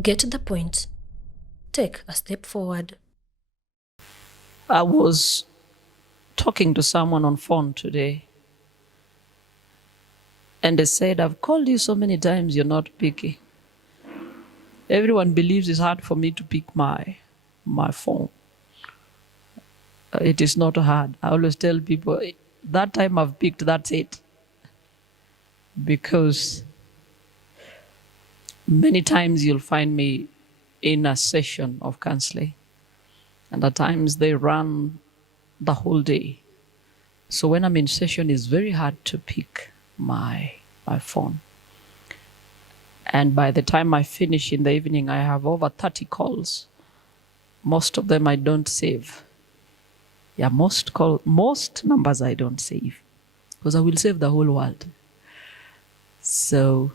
Get the point. Take a step forward. I was talking to someone on phone today, and they said, I've called you so many times, you're not picking. Everyone believes it's hard for me to pick my phone. It is not hard. I always tell people, that time I've picked, that's it. Because many times you'll find me in a session of counseling, and at times they run the whole day. So when I'm in session, it's very hard to pick my phone. And by the time I finish in the evening, I have over 30 calls. Most of them I don't save. Yeah, most numbers I don't save, because I will save the whole world. So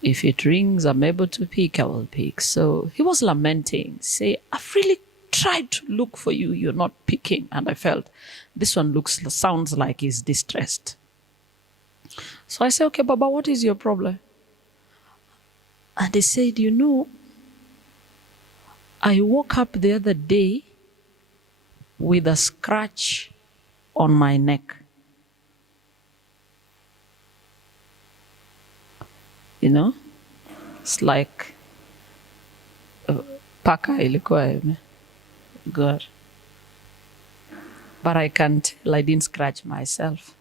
if it rings, I'm able to pick, I will pick. So he was lamenting, say, I've really tried to look for you, you're not picking. And I felt, this one sounds like he's distressed. So I said, okay, Baba, what is your problem? And he said, you know, I woke up the other day with a scratch on my neck. You know, it's like paka ilikuwa good. But I can tell I didn't scratch myself.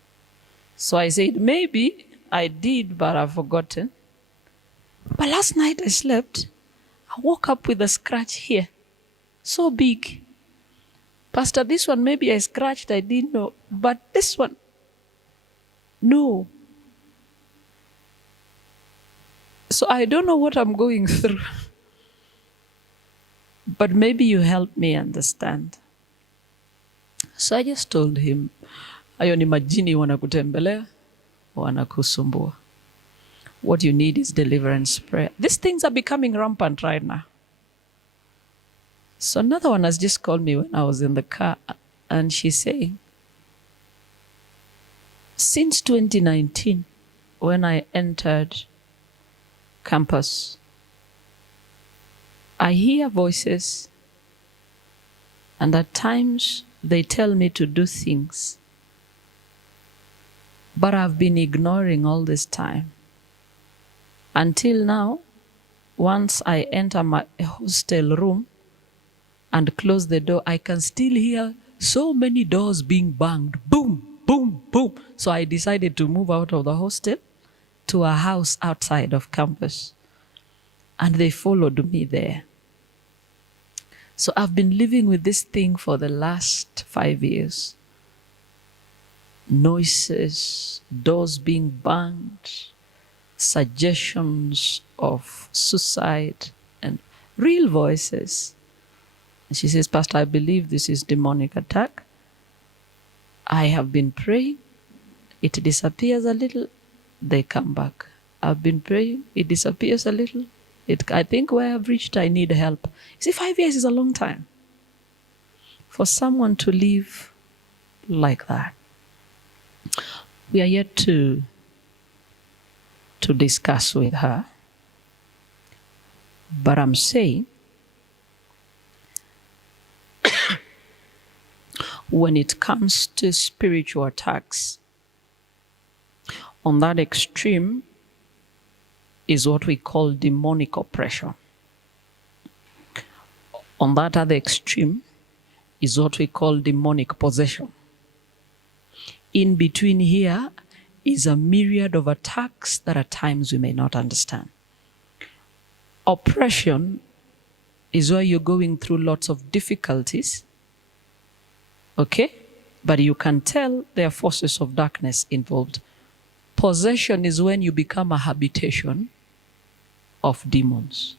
So I said, maybe I did, but I've forgotten. But last night I slept, I woke up with a scratch here, so big. Pastor, this one maybe I scratched, I didn't know. But this one, no. So I don't know what I'm going through. But maybe you help me understand. So I just told him, ayo ni majini wanakutembelea, wanakusumbua. What you need is deliverance prayer. These things are becoming rampant right now. So another one has just called me when I was in the car, and she's saying, since 2019, when I entered campus, I hear voices, and at times they tell me to do things, but I've been ignoring all this time. Until now, once I enter my hostel room and close the door, I can still hear so many doors being banged. Boom, boom, boom. So I decided to move out of the hostel to a house outside of campus. And they followed me there. So I've been living with this thing for the last 5 years. Noises, doors being banged, suggestions of suicide, and real voices. And she says, Pastor, I believe this is demonic attack. I have been praying. It disappears a little, they come back. I've been praying, it disappears a little. I think where I've reached, I need help. You see, 5 years is a long time for someone to live like that. We are yet to discuss with her. But I'm saying, when it comes to spiritual attacks, on that extreme is what we call demonic oppression. On that other extreme is what we call demonic possession. In between here is a myriad of attacks that at times we may not understand. Oppression is where you're going through lots of difficulties, okay? But you can tell there are forces of darkness involved. Possession is when you become a habitation of demons.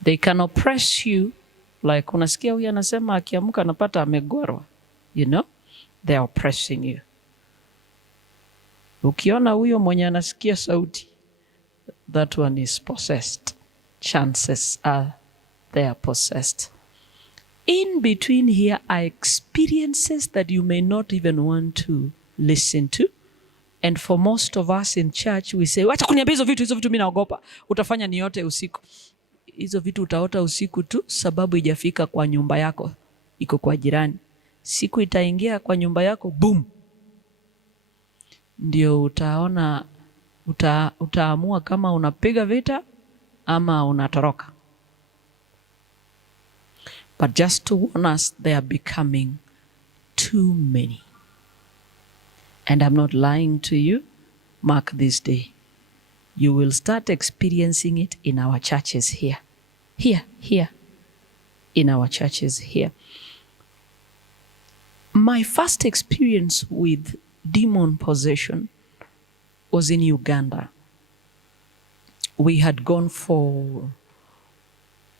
They can oppress you, like unasikia huyu anasema akiamka anapata amegwarwa, you know? They are oppressing you. Ukiona huyo mwenye anasikia sauti, that one is possessed. Chances are they are possessed. In between here are experiences that you may not even want to listen to. And for most of us in church, we say, wacha kuniambia hizo vitu mimi naogopa. Utafanya niote usiku. Hizo vitu utaota usiku tu sababu ijafika kwa nyumba yako. Iko kwa jirani. Siku itaingia kwa nyumba yako, boom. Ndio utaona, utaamua kama unapiga vita ama unatoroka. But just to warn us, they are becoming too many. And I'm not lying to you. Mark this day. You will start experiencing it in our churches here. Here. In our churches here. My first experience with demon possession was in Uganda. We had gone for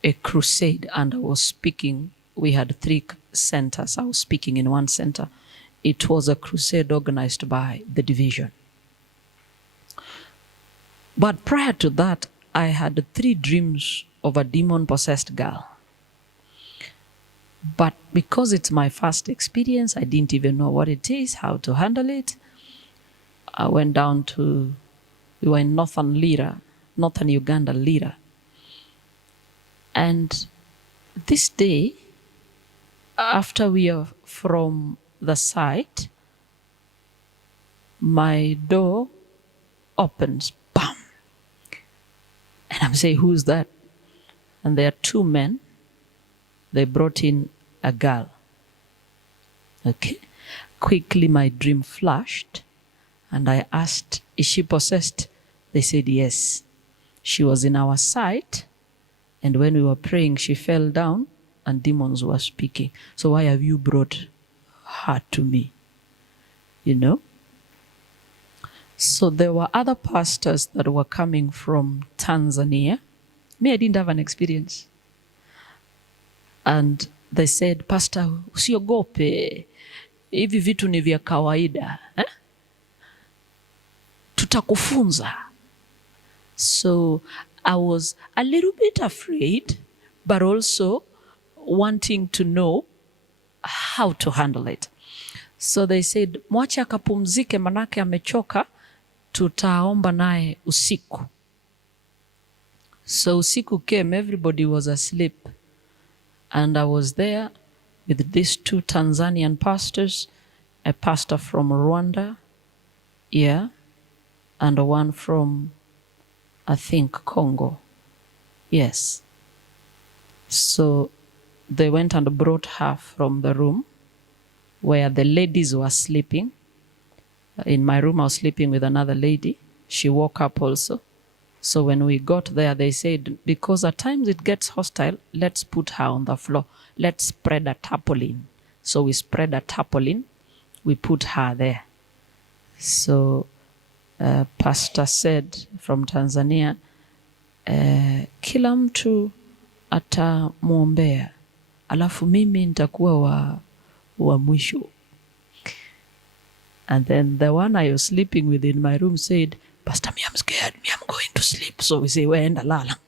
a crusade and I was speaking. We had 3 centers. I was speaking in one center. It was a crusade organized by the division. But prior to that, I had 3 dreams of a demon-possessed girl. But because it's my first experience, I didn't even know what it is, how to handle it. I went down to, we were in northern Uganda, Lira. And this day, after we are from the site, my door opens, bam. And I'm saying, who's that? And there are 2 men. They brought in a girl. Okay. Quickly my dream flashed and I asked, is she possessed? They said yes. She was in our sight and when we were praying, she fell down and demons were speaking. So why have you brought her to me? You know? So there were other pastors that were coming from Tanzania. Me, I didn't have an experience. And they said, Pastor, usiogope. Hivi vitu ni vya kawaida. Tutakufunza. So I was a little bit afraid, but also wanting to know how to handle it. So they said, mwache akapumzike manake amechoka, tutaomba naye usiku. So usiku came, everybody was asleep. And I was there with these 2 Tanzanian pastors, a pastor from Rwanda, and one from, I think, Congo. Yes. So they went and brought her from the room where the ladies were sleeping. In my room, I was sleeping with another lady. She woke up also. So when we got there, they said, because at times it gets hostile, let's put her on the floor. Let's spread a tarpaulin. So we spread a tarpaulin. We put her there. So pastor said from Tanzania, kila mtu atamuombea. Alafu mimi nitakuwa wa mwisho. And then the one I was sleeping with in my room said, Pastor, me, I'm scared. Me, I'm going to sleep. So we say, weenda lala.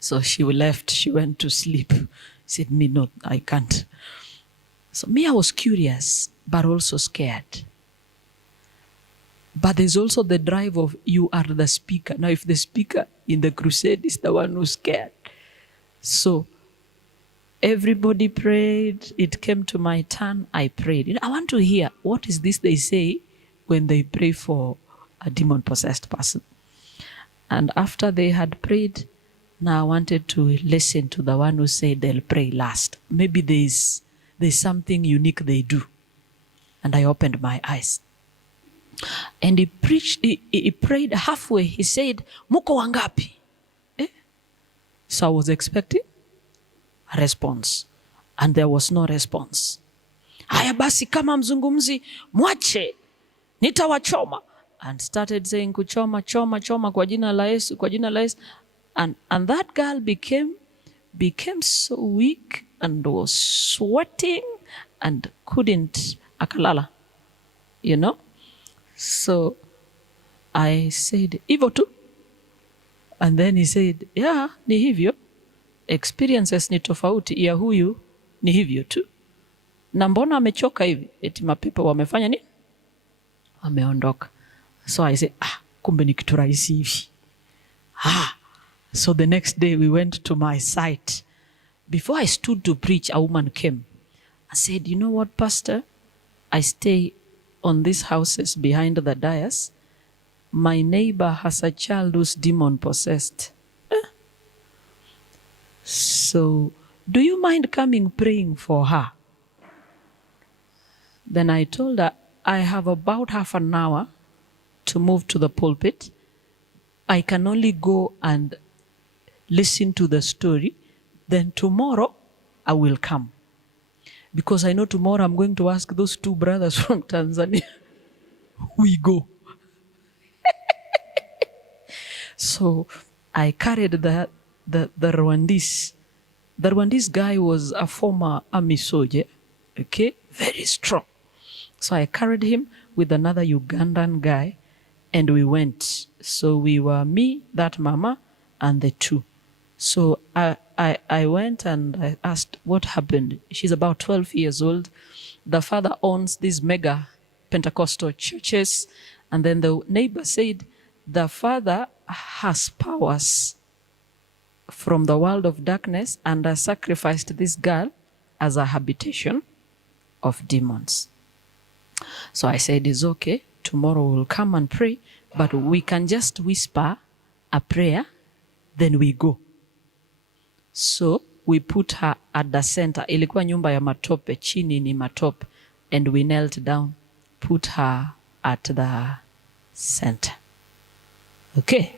So she left. She went to sleep. Said, me, no, I can't. So me, I was curious, but also scared. But there's also the drive of you are the speaker. Now, if the speaker in the crusade is the one who's scared. So everybody prayed. It came to my turn. I prayed. You know, I want to hear, what is this they say when they pray for a demon-possessed person? And after they had prayed, now I wanted to listen to the one who said they'll pray last. Maybe there's something unique they do. And I opened my eyes. And he prayed halfway. He said, Muko wangapi? So I was expecting a response. And there was no response. Haya basi kama mzungumzi, mwache, nitawachoma. And started saying, kuchoma, choma, choma, kwa jina la Yesu, kwa jina la Yesu. And that girl became so weak and was sweating and couldn't akalala, you know. So I said, hivyo tu. And then he said, yeah, ni hivyo. Experiences ni tofauti, ya huyu ni hivyo tu. Na mbona amechoka hivi? Eti mapepo wamefanya nini? Wameondoka. So I said, kumbe ni kitu rahisi hivi. So the next day we went to my site. Before I stood to preach, a woman came. I said, you know what, Pastor? I stay on these houses behind the dais. My neighbor has a child who's demon possessed. So, do you mind coming praying for her? Then I told her, I have about half an hour to move to the pulpit. I can only go and listen to the story. Then tomorrow, I will come. Because I know tomorrow I'm going to ask those two brothers from Tanzania. We go. So I carried the Rwandese. The Rwandese guy was a former army soldier, okay, very strong. So I carried him with another Ugandan guy, and we went. So we were me, that mama, and the two. So I went and I asked what happened. She's about 12 years old. The father owns these mega Pentecostal churches. And then the neighbor said, the father has powers from the world of darkness and has sacrificed this girl as a habitation of demons. So I said, it's okay. Tomorrow we'll come and pray, but we can just whisper a prayer, then we go. So we put her at the center. Ilikuwa nyumba ya matope, chini ni matope. And we knelt down, put her at the center. Okay.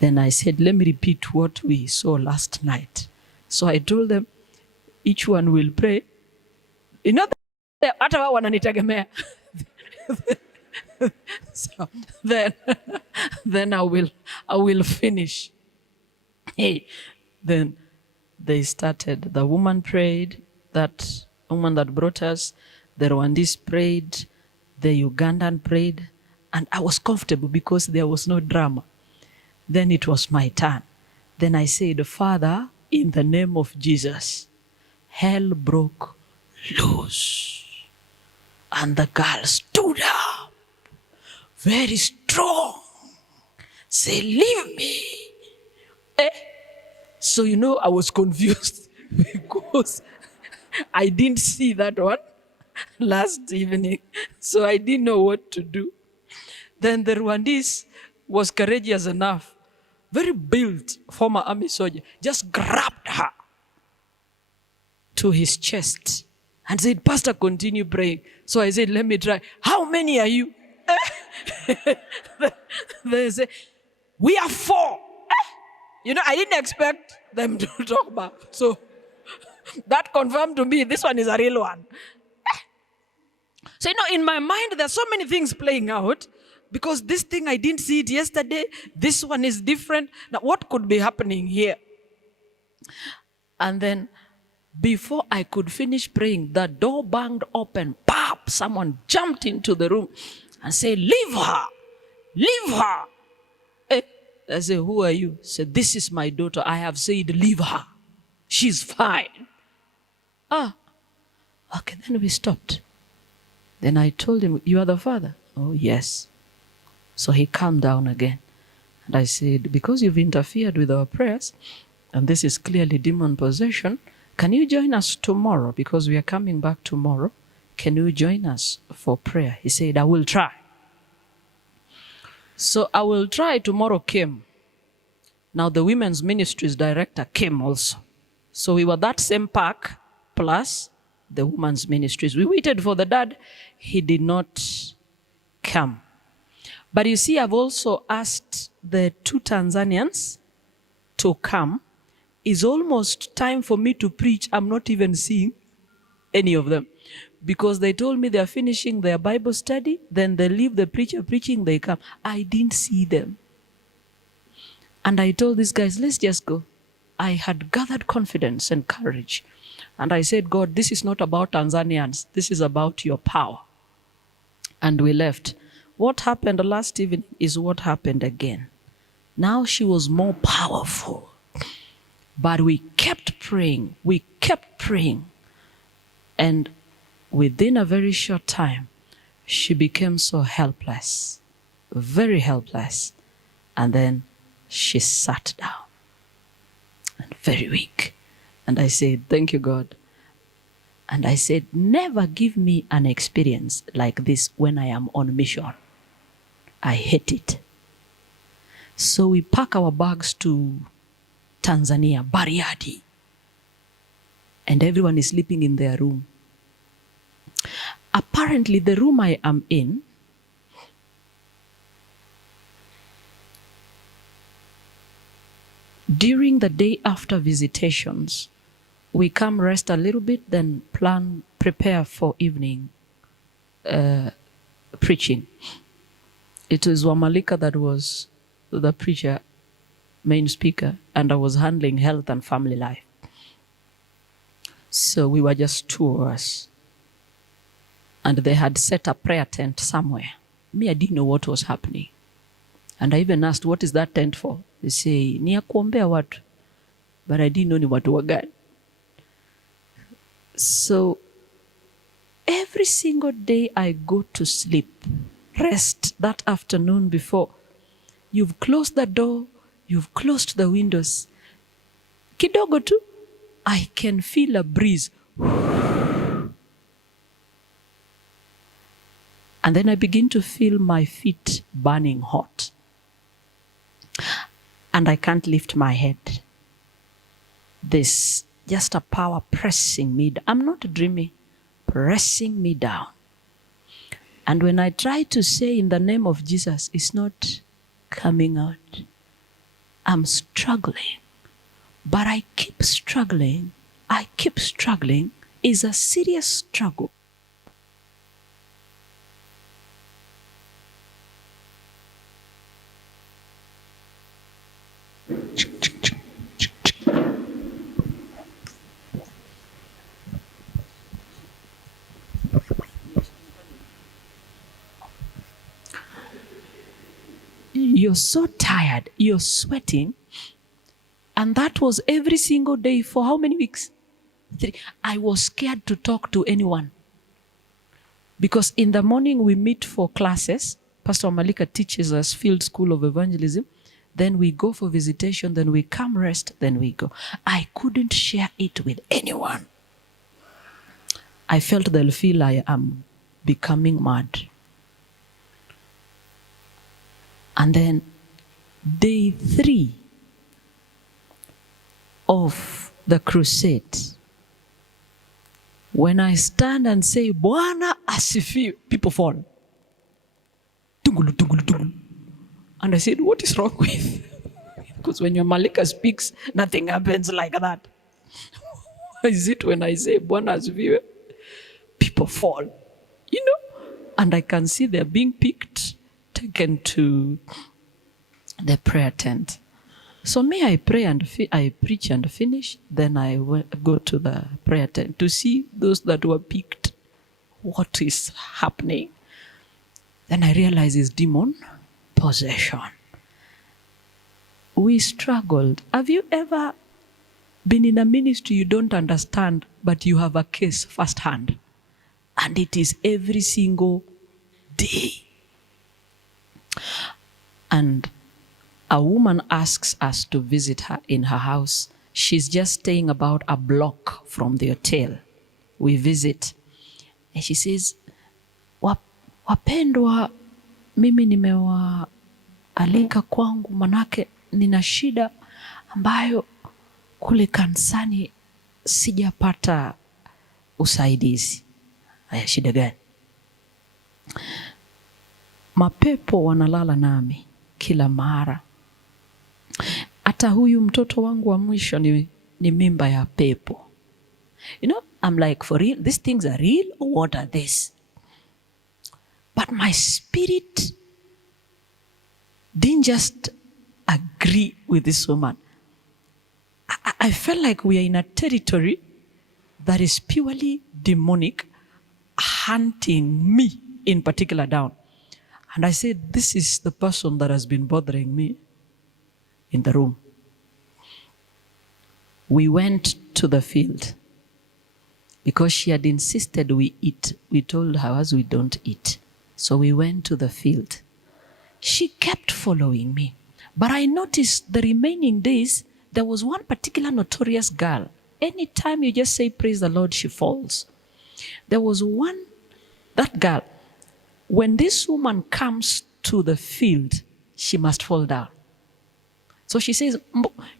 Then I said, let me repeat what we saw last night. So I told them, each one will pray. You know, hata wao wananitegemea. So then I will finish. Hey, then they started. The woman prayed, that woman that brought us. The Rwandese prayed. The Ugandan prayed. And I was comfortable because there was no drama. Then it was my turn. Then I said, Father, in the name of Jesus, hell broke loose. And the girl stood up, very strong. Say, leave me. So, you know, I was confused because I didn't see that one last evening. So I didn't know what to do. Then the Rwandese was courageous enough, very built former army soldier, just grabbed her to his chest and said, Pastor, continue praying. So I said, let me try. How many are you? They say, we are 4. You know, I didn't expect them to talk back. So that confirmed to me, this one is a real one. So, you know, in my mind, there are so many things playing out because this thing, I didn't see it yesterday. This one is different. Now, what could be happening here? And then, before I could finish praying, the door banged open. Pop! Someone jumped into the room and said, leave her! Leave her! I said, who are you? He said, this is my daughter. I have said, leave her. She's fine. Okay, then we stopped. Then I told him, you are the father? Oh, yes. So he calmed down again. And I said, because you've interfered with our prayers, and this is clearly demon possession, can you join us tomorrow? Because we are coming back tomorrow. Can you join us for prayer? He said, I will try. So I will try tomorrow came. Now the women's ministries director came also. So we were that same pack plus the women's ministries. We waited for the dad. He did not come. But you see, I've also asked the 2 Tanzanians to come. It's almost time for me to preach. I'm not even seeing any of them. Because they told me they're finishing their Bible study, then they leave the preacher preaching, they come. I didn't see them. And I told these guys, let's just go. I had gathered confidence and courage. And I said, God, this is not about Tanzanians. This is about your power. And we left. What happened last evening is what happened again. Now she was more powerful. But we kept praying. We kept praying. And within a very short time, she became so helpless. very helpless. And then she sat down, and very weak. And I said, thank you, God. And I said, never give me an experience like this when I am on mission. I hate it. So we pack our bags to Tanzania, Bariadi. And everyone is sleeping in their room. Apparently, the room I am in, during the day after visitations, we come rest a little bit, then prepare for evening preaching. It was Wamalika that was the preacher, main speaker, and I was handling health and family life. So we were just two of us. And they had set a prayer tent somewhere. Me, I didn't know what was happening. And I even asked, what is that tent for? They say, ni ya kuombea watu. But I didn't know ni watu wa gani. So every single day I go to sleep, rest that afternoon before. You've closed the door, you've closed the windows. Kidogo tu, I can feel a breeze. And then I begin to feel my feet burning hot. And I can't lift my head. There's just a power pressing me. I'm not dreaming, pressing me down. And when I try to say in the name of Jesus, it's not coming out. I'm struggling. But I keep struggling. I keep struggling. It's a serious struggle. You're so tired, you're sweating. And that was every single day for how many weeks? 3. I was scared to talk to anyone. Because in the morning we meet for classes. Pastor Malika teaches us Field School of Evangelism. Then we go for visitation, then we come rest, then we go. I couldn't share it with anyone. I felt they'll feel I am becoming mad. And then day 3 of the crusade, when I stand and say, Bwana asifiwe, people fall. Tungulu, tungulu, tungulu. And I said, what is wrong with? Because when your Malika speaks, nothing happens like that. Why is it when I say, Bwana asifiwe, people fall? You know? And I can see they're being picked, taken to the prayer tent. So me, I pray and I preach and finish. Then I go to the prayer tent to see those that were picked. What is happening? Then I realize it's demon possession. We struggled. Have you ever been in a ministry you don't understand, but you have a case firsthand? And it is every single day. And a woman asks us to visit her in her house. She's just staying about a block from the hotel. We visit. And she says, wapendwa, mimi nimewaalika kwangu manake nina shida ambayo kule kanisani sijapata usaidizi. Haya, shida gani? Mapepo wanalala nami kila mara. Hata huyu mtoto wangu wa mwisho ni mimba ya pepo. You know, I'm like, for real? These things are real or what are these? But my spirit didn't just agree with this woman. I felt like we are in a territory that is purely demonic, hunting me in particular down. And I said, this is the person that has been bothering me in the room. We went to the field because she had insisted we eat. We told her as we don't eat. So we went to the field. she kept following me. But I noticed the remaining days, there was one particular notorious girl. Anytime you just say, praise the Lord, she falls. There was that girl, when this woman comes to the field, she must fall down. So she says,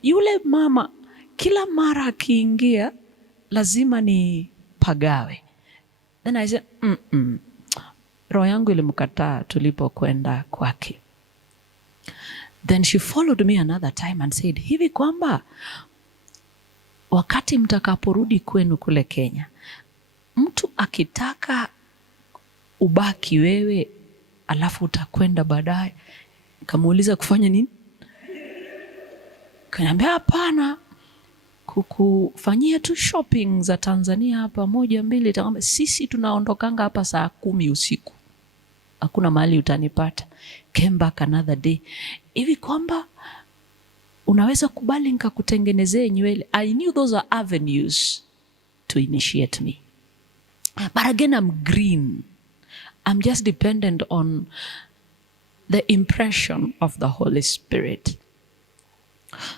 yule mama, kila mara akiingia, lazima ni pagawe. Then I said, roho yangu ilimkataa tulipokwenda kwake. Then she followed me another time and said, hivi kwamba wakati mtakaporudi kwenu kule Kenya, mtu akitaka ubaki wewe alafu utakwenda baadaye, kamuuliza kufanya nini? Kaniambia hapana, kukufanyia tu shopping za Tanzania hapa 1 2 tangamba, sisi tunaondokanga hapa saa 10 usiku. Hakuna mahali utanipata. Came back another day. Hivi kwamba unaweza kubali nikakutengenezee nywele. I knew those are avenues to initiate me. But again, I'm green. I'm just dependent on the impression of the Holy Spirit.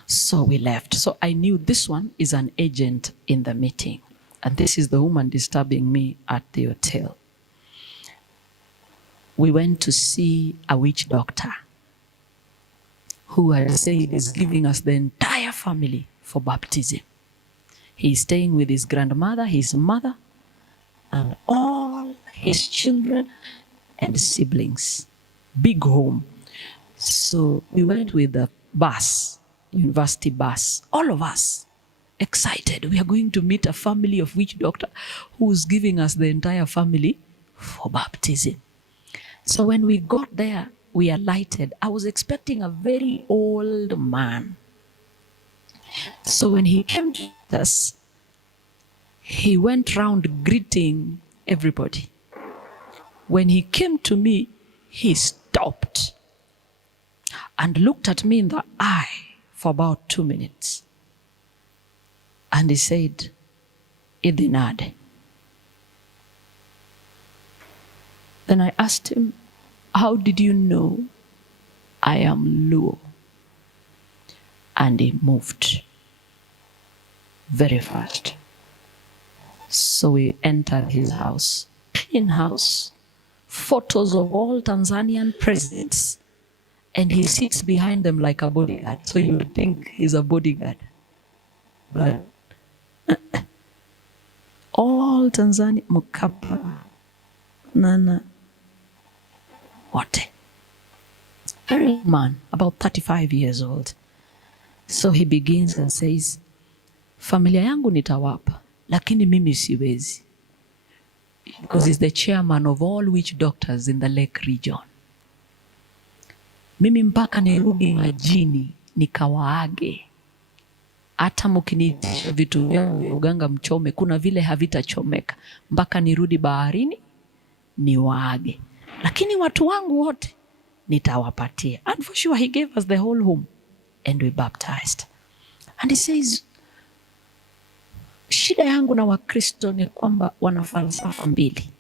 So we left. So I knew this one is an agent in the meeting. And this is the woman disturbing me at the hotel. We went to see a witch doctor who had said is giving us the entire family for baptism. He's staying with his grandmother, his mother, and all his children and siblings. Big home. So we went with the bus, university bus, all of us excited. We are going to meet a family of witch doctor who's giving us the entire family for baptism. So when we got there, we alighted. I was expecting a very old man. So when he came to us, he went round greeting everybody. When he came to me, he stopped and looked at me in the eye for about 2 minutes. And he said, Idinade. Then I asked him, how did you know I am Luo? And he moved very fast. So we entered his house, clean house, photos of all Tanzanian presidents. And he sits behind them like a bodyguard. So you would think he's a bodyguard. But all Tanzania, Mkapa, Nana, what? Very man, about 35 years old. So he begins and says, familia yangu nitawapa, lakini mimi siwezi. Because he's the chairman of all witch doctors in the Lake region. Mimi mpaka nirudi majini nikawaage. Hata mkinitisha vitu vyangu uganga mchome, kuna vile havitachomeka. Mpaka nirudi baharini niwaage. Lakini watu wangu wote nitawapatia. And for sure he gave us the whole home and we baptized. And he says, shida yangu na Wakristo ni kwamba wana falsafa mbili.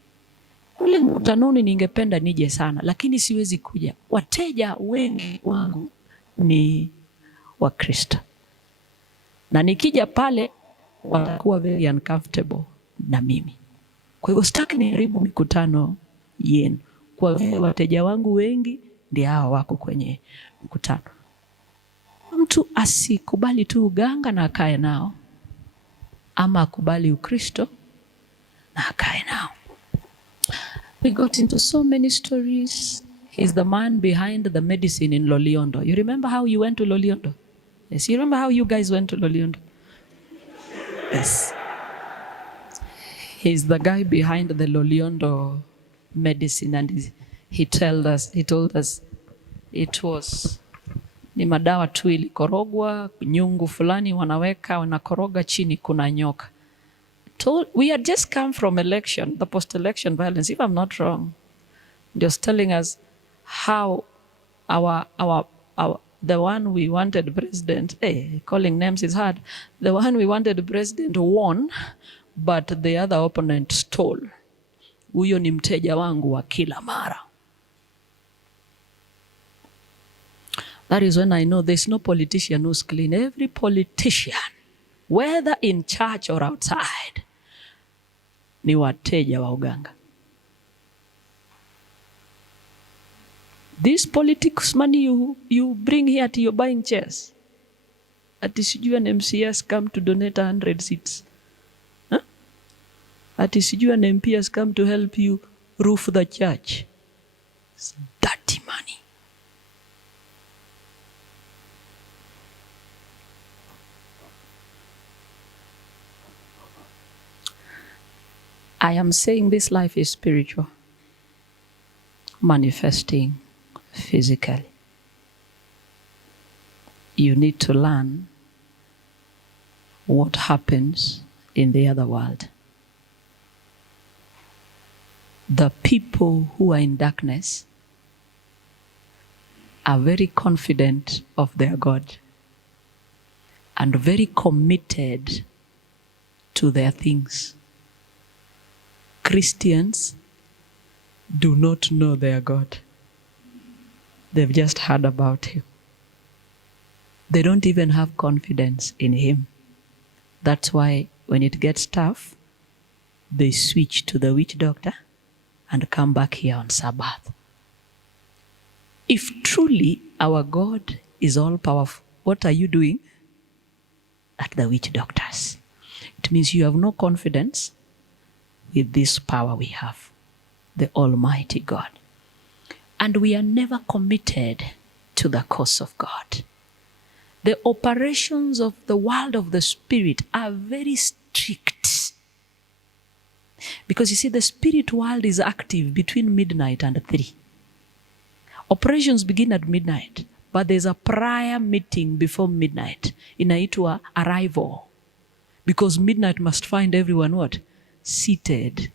Ule mkutanoni ningependa nije sana, lakini siwezi kuja. Wateja wengi wangu ni Wakristo. Na nikija pale, watakuwa very uncomfortable na mimi. Kwa hivyo sitaki niharibu mikutano yenu. Kwa vile wateja wangu wengi ndio hao wako kwenye mkutano. Mtu asikubali tu uganga na akae nao, ama akubali Ukristo na akae nao. We got into so many stories. He's the man behind the medicine in Loliondo. You remember how you went to Loliondo? Yes, you remember how you guys went to Loliondo? Yes. He's the guy behind the Loliondo medicine, and he told us it was ni madawa tu ilikorogwa, nyungu fulani wanaweka, wanakoroga chini kuna nyoka. We had just come from election, the post-election violence, if I'm not wrong. Just telling us how the one we wanted president, calling names is hard. The one we wanted president won, but the other opponent stole. Huyo ni mteja wangu wa kila mara. That is when I know there's no politician who's clean. Every politician, whether in church or outside, ni wateja wa uganga. This politics money you bring here to your buying chairs. Ati sijui an MCS come to donate 100 seats. Huh? Ati sijui an MP has come to help you roof the church. It's dirty money. I am saying this life is spiritual, manifesting physically. You need to learn what happens in the other world. The people who are in darkness are very confident of their God and very committed to their things. Christians do not know their God. They've just heard about him. They don't even have confidence in him. That's why when it gets tough, they switch to the witch doctor and come back here on Sabbath. If truly our God is all powerful, what are you doing at the witch doctors? It means you have no confidence with this power we have, the Almighty God. And we are never committed to the cause of God. The operations of the world of the spirit are very strict. Because you see, the spirit world is active between midnight and 3. Operations begin at midnight, but there's a prior meeting before midnight. Inaitwa arrival. Because midnight must find everyone what? Seated.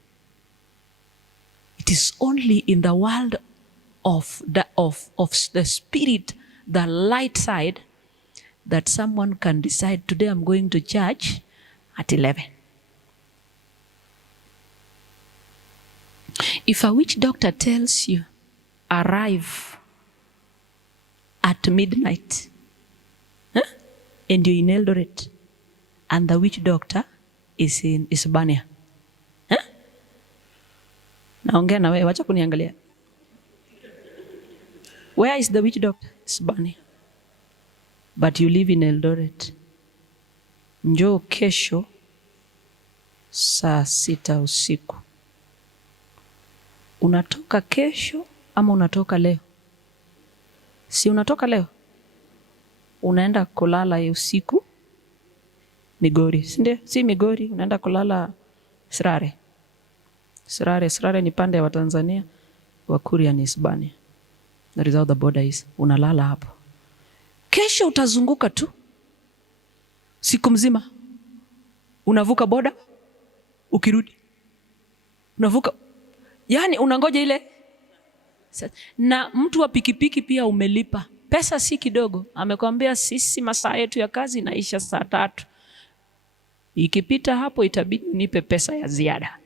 It is only in the world of the spirit, the light side, that someone can decide, today I'm going to church at 11. If a witch doctor tells you, arrive at midnight, and you're in Eldoret, and the witch doctor is in Isbania, naongea na wewe, wacha kuniangalia. Where is the witch doctor? Isbania. But you live in Eldoret. Njoo kesho saa 6 usiku. Unatoka kesho ama unatoka leo? Si unatoka leo? Unaenda kulala usiku Migori, si ndio? Si Migori, unaenda kulala Sirare. Sirare ni pande wa Tanzania, Wakuria ni Hispania. That is how the border is. Unalala hapo. Kesho utazunguka tu siku mzima. Unavuka boda, ukirudi. Unavuka. Yani unangoja ile. Na mtu wa pikipiki pia umelipa. Pesa si kidogo. Amekwambia sisi masaa yetu ya kazi inaisha saa 3. Ikipita hapo itabidi nipe pesa ya ziada.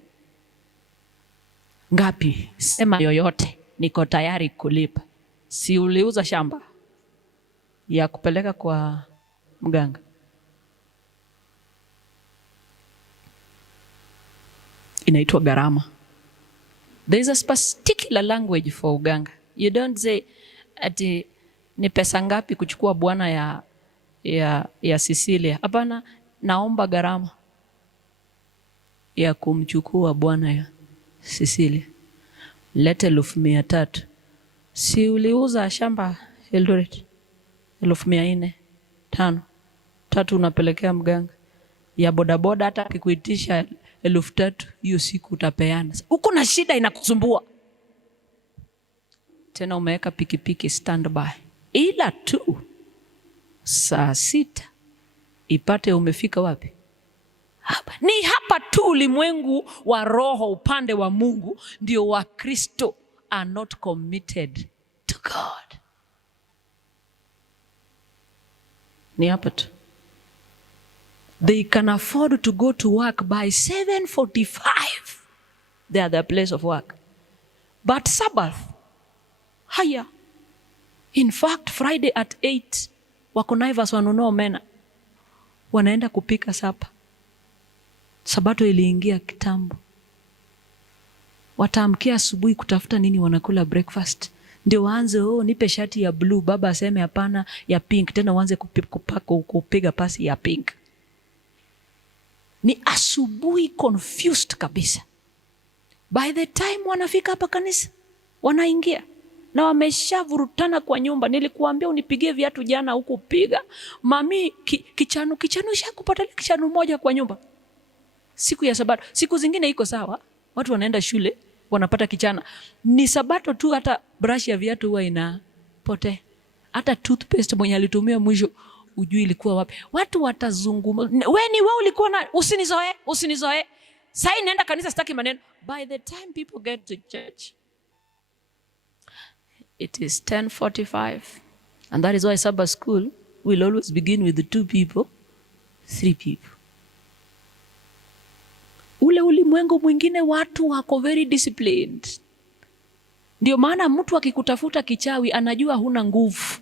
Ngapi? Sema yoyote. Niko tayari kulipa. Si uliuza shamba ya kupeleka kwa mganga? Inaitwa gharama. There is a particular language for uganga. You don't say ati ni pesa ngapi kuchukua bwana ya Sicilia. Hapana, naomba gharama ya kumchukua bwana ya Sicilia. Lete 1,300. Si uliuza shamba Eldoret 1,400, 5, 3 unapelekea mganga. Ya bodaboda hata akikuitisha 3,000 hiyo siku utapeana. Uko na shida inakusumbua. Tena umeweka pikipiki standby. Ila tu saa 6 ipate umefika wapi? Hapa. Ni hapa tu ulimwengu wa roho upande wa Mungu ndio wa Kristo are not committed to God. Ni hapa tu. They can afford to go to work by 7:45. They are their place of work. But Sabbath, haya, In fact, Friday at 8, wako Naivas wanunua omena. Wanaenda kupika sapa. Sabato iliingia kitambo. Wataamkia asubuhi kutafuta nini wanakula breakfast. Ndio waanze, nipe shati ya blue, baba aseme hapana ya pink, tena waanze kupiga pasi ya pink. Ni asubuhi confused kabisa. By the time wanafika hapa kanisa, wanaingia na wameshavurutana kwa nyumba. Nilikuambia unipigie viatu jana huko piga. Mami kichanu shakupata kichanu moja kwa nyumba. Siku ya Sabato, siku zingine iko sawa. Watu wanaenda shule, wanapata kichana. Ni Sabato tu hata brush ya viatu huwa inapotea. Hata toothpaste mwenye alitumia mwisho ujui ilikuwa wapi. Watu watazungumza. Wewe ulikuwa na usinizoe. Sasa nenda kanisa sitaki maneno. By the time people get to church, it is 10:45. And that is why Sabbath school will always begin with the 2 people, 3 people. Ule ulimwengu mwingine watu wako very disciplined. Ndio maana mtu akikutafuta kichawi anajua huna nguvu.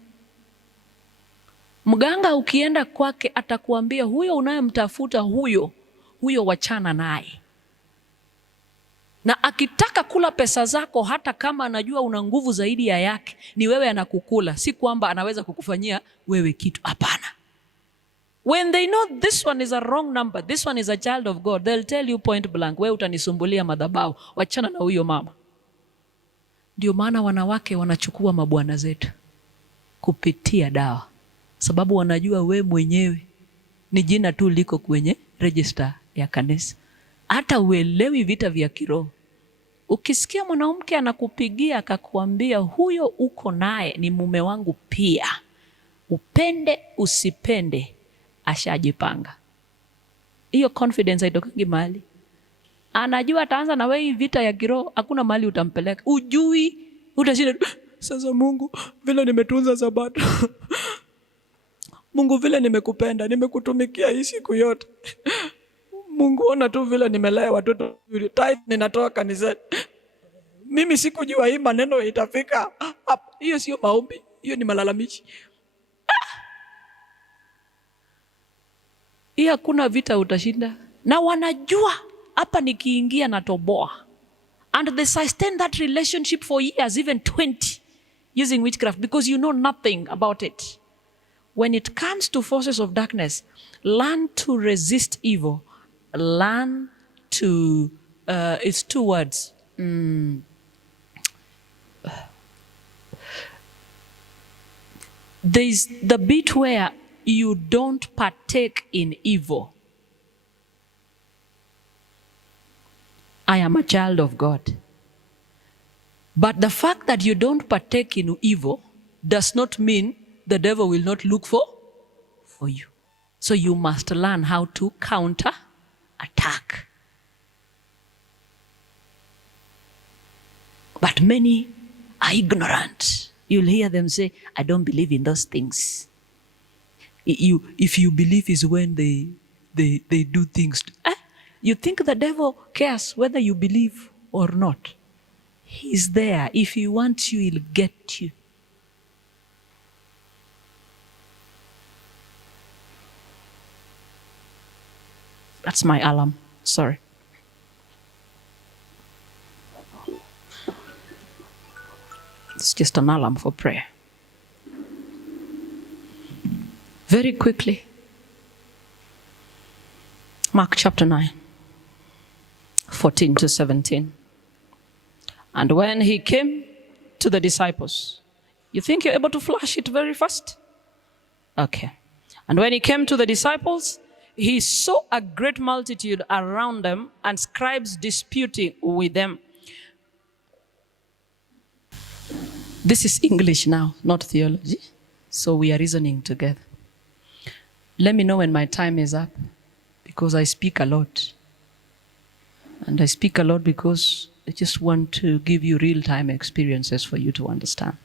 Mganga ukienda kwake atakuambia huyo unayemtafuta huyo wachana naye. Na akitaka kula pesa zako hata kama anajua una nguvu zaidi ya yake, ni wewe anakukula, si kwamba anaweza kukufanyia wewe kitu. Hapana. When they know this one is a wrong number, this one is a child of God, they'll tell you point blank, wewe utanisumbulia madhabahu, wachana na huyo mama. Ndio maana wanawake wanachukua mabwana zetu kupitia dawa. Sababu wanajua we mwenyewe ni jina tu liko kwenye register ya kanisa. Hata uelewi vita vya kiroho. Ukisikia mwanamke anakupigia akakuambia huyo uko naye ni mume wangu pia, upende usipende, ashajipanga. Hiyo confidence haitokangi mahali. Anajua ataanza na wewe vita ya kiroho, hakuna mahali utampeleka. Ujui, utashinda sasa, Mungu vile nimetunza Sabato. Mungu vile nimekupenda, nimekutumikia hii siku yote. Mungu ona tu vile nimelea watoto, tithe ninatoa kanisani. Mimi sikujua hii maneno itafika. Hiyo sio maombi, hiyo ni malalamishi. Hii hakuna vita utashinda. Na wanajua hapa nikiingia na toboa. And they sustain that relationship for years, even 20, using witchcraft, because you know nothing about it. When it comes to forces of darkness, learn to resist evil. Learn to, it's 2 words. There's the bit where you don't partake in evil. I am a child of God. But the fact that you don't partake in evil does not mean the devil will not look for you. So you must learn how to counter-attack. But many are ignorant. You'll hear them say, I don't believe in those things. If you believe is when they do things. You think the devil cares whether you believe or not. He's there. If he wants you, he'll get you. That's my alarm. Sorry. It's just an alarm for prayer. Very quickly. Mark chapter 9, 14 to 17. And when he came to the disciples, you think you're able to flash it very fast? Okay. And when he came to the disciples, he saw a great multitude around them and scribes disputing with them. This is English now, not theology. So we are reasoning together. Let me know when my time is up, because I speak a lot. And I speak a lot because I just want to give you real-time experiences for you to understand.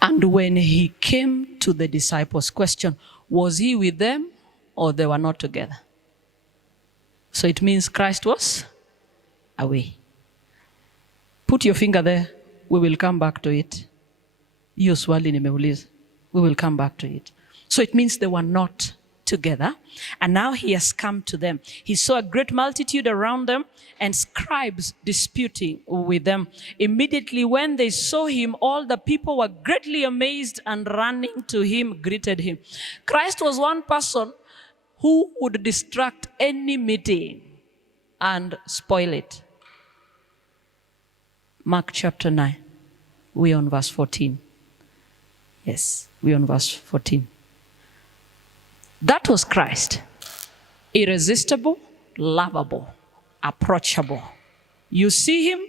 And when he came to the disciples, question, was he with them or they were not together? So it means Christ was away. Put your finger there. We will come back to it. Hiyo swali nimeuliza. We will come back to it. So it means they were not together. And now he has come to them. He saw a great multitude around them and scribes disputing with them. Immediately when they saw him, all the people were greatly amazed and running to him, greeted him. Christ was one person who would distract any meeting and spoil it. Mark chapter 9. We're on verse 14. Yes, we're on verse 14. That was Christ. Irresistible, lovable, approachable. You see him,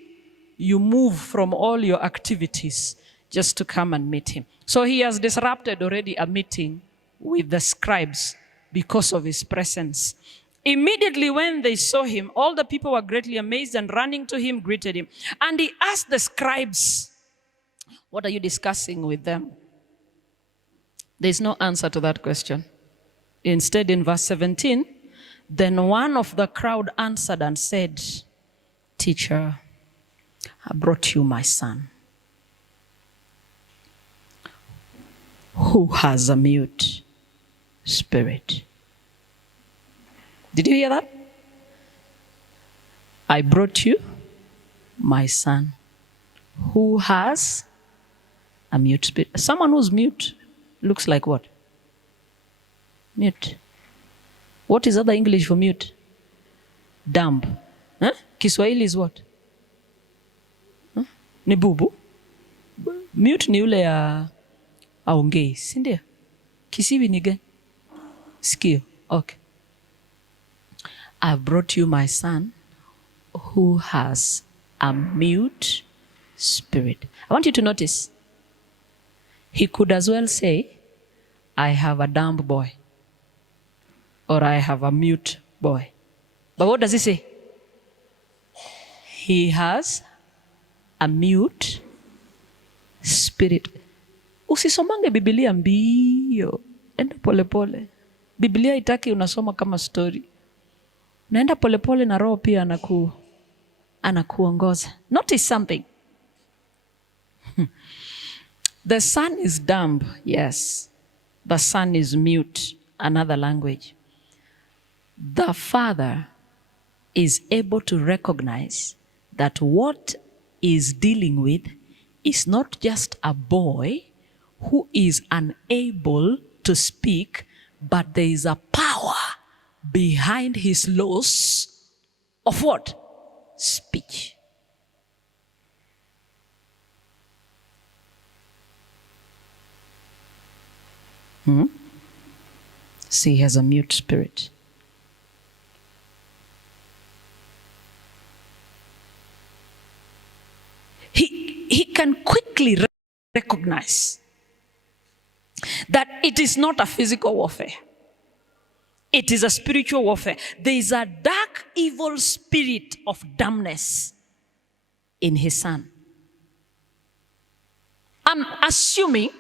you move from all your activities just to come and meet him. So he has disrupted already a meeting with the scribes because of his presence. Immediately when they saw him, all the people were greatly amazed and running to him, greeted him. And he asked the scribes, what are you discussing with them? There's no answer to that question. Instead, in verse 17, then one of the crowd answered and said, Teacher, I brought you my son, who has a mute spirit. Did you hear that? I brought you my son, who has a mute spirit. Someone who's mute looks like what? Mute. What is other English for mute? Dumb. Huh? Kiswahili is what? Huh? Ni bubu. Mute ni ule ya aongei, si ndio? Kisiwi ni gani? Sikio. Okay. I brought you my son who has a mute spirit. I want you to notice. He could as well say, I have a dumb boy. Or I have a mute boy. But what does he say? He has a mute spirit. Usisomange Biblia mbio. Enda pole pole. Biblia itaki unasoma kama story. Naenda pole pole na roho pia anakuongoza. Notice something. The son is dumb, yes. The son is mute, another language. The father is able to recognize that what is dealing with is not just a boy who is unable to speak, but there is a power behind his loss of what? Speech. See, he has a mute spirit. He can quickly recognize that it is not a physical warfare. It is a spiritual warfare. There is a dark, evil spirit of dumbness in his son. I'm assuming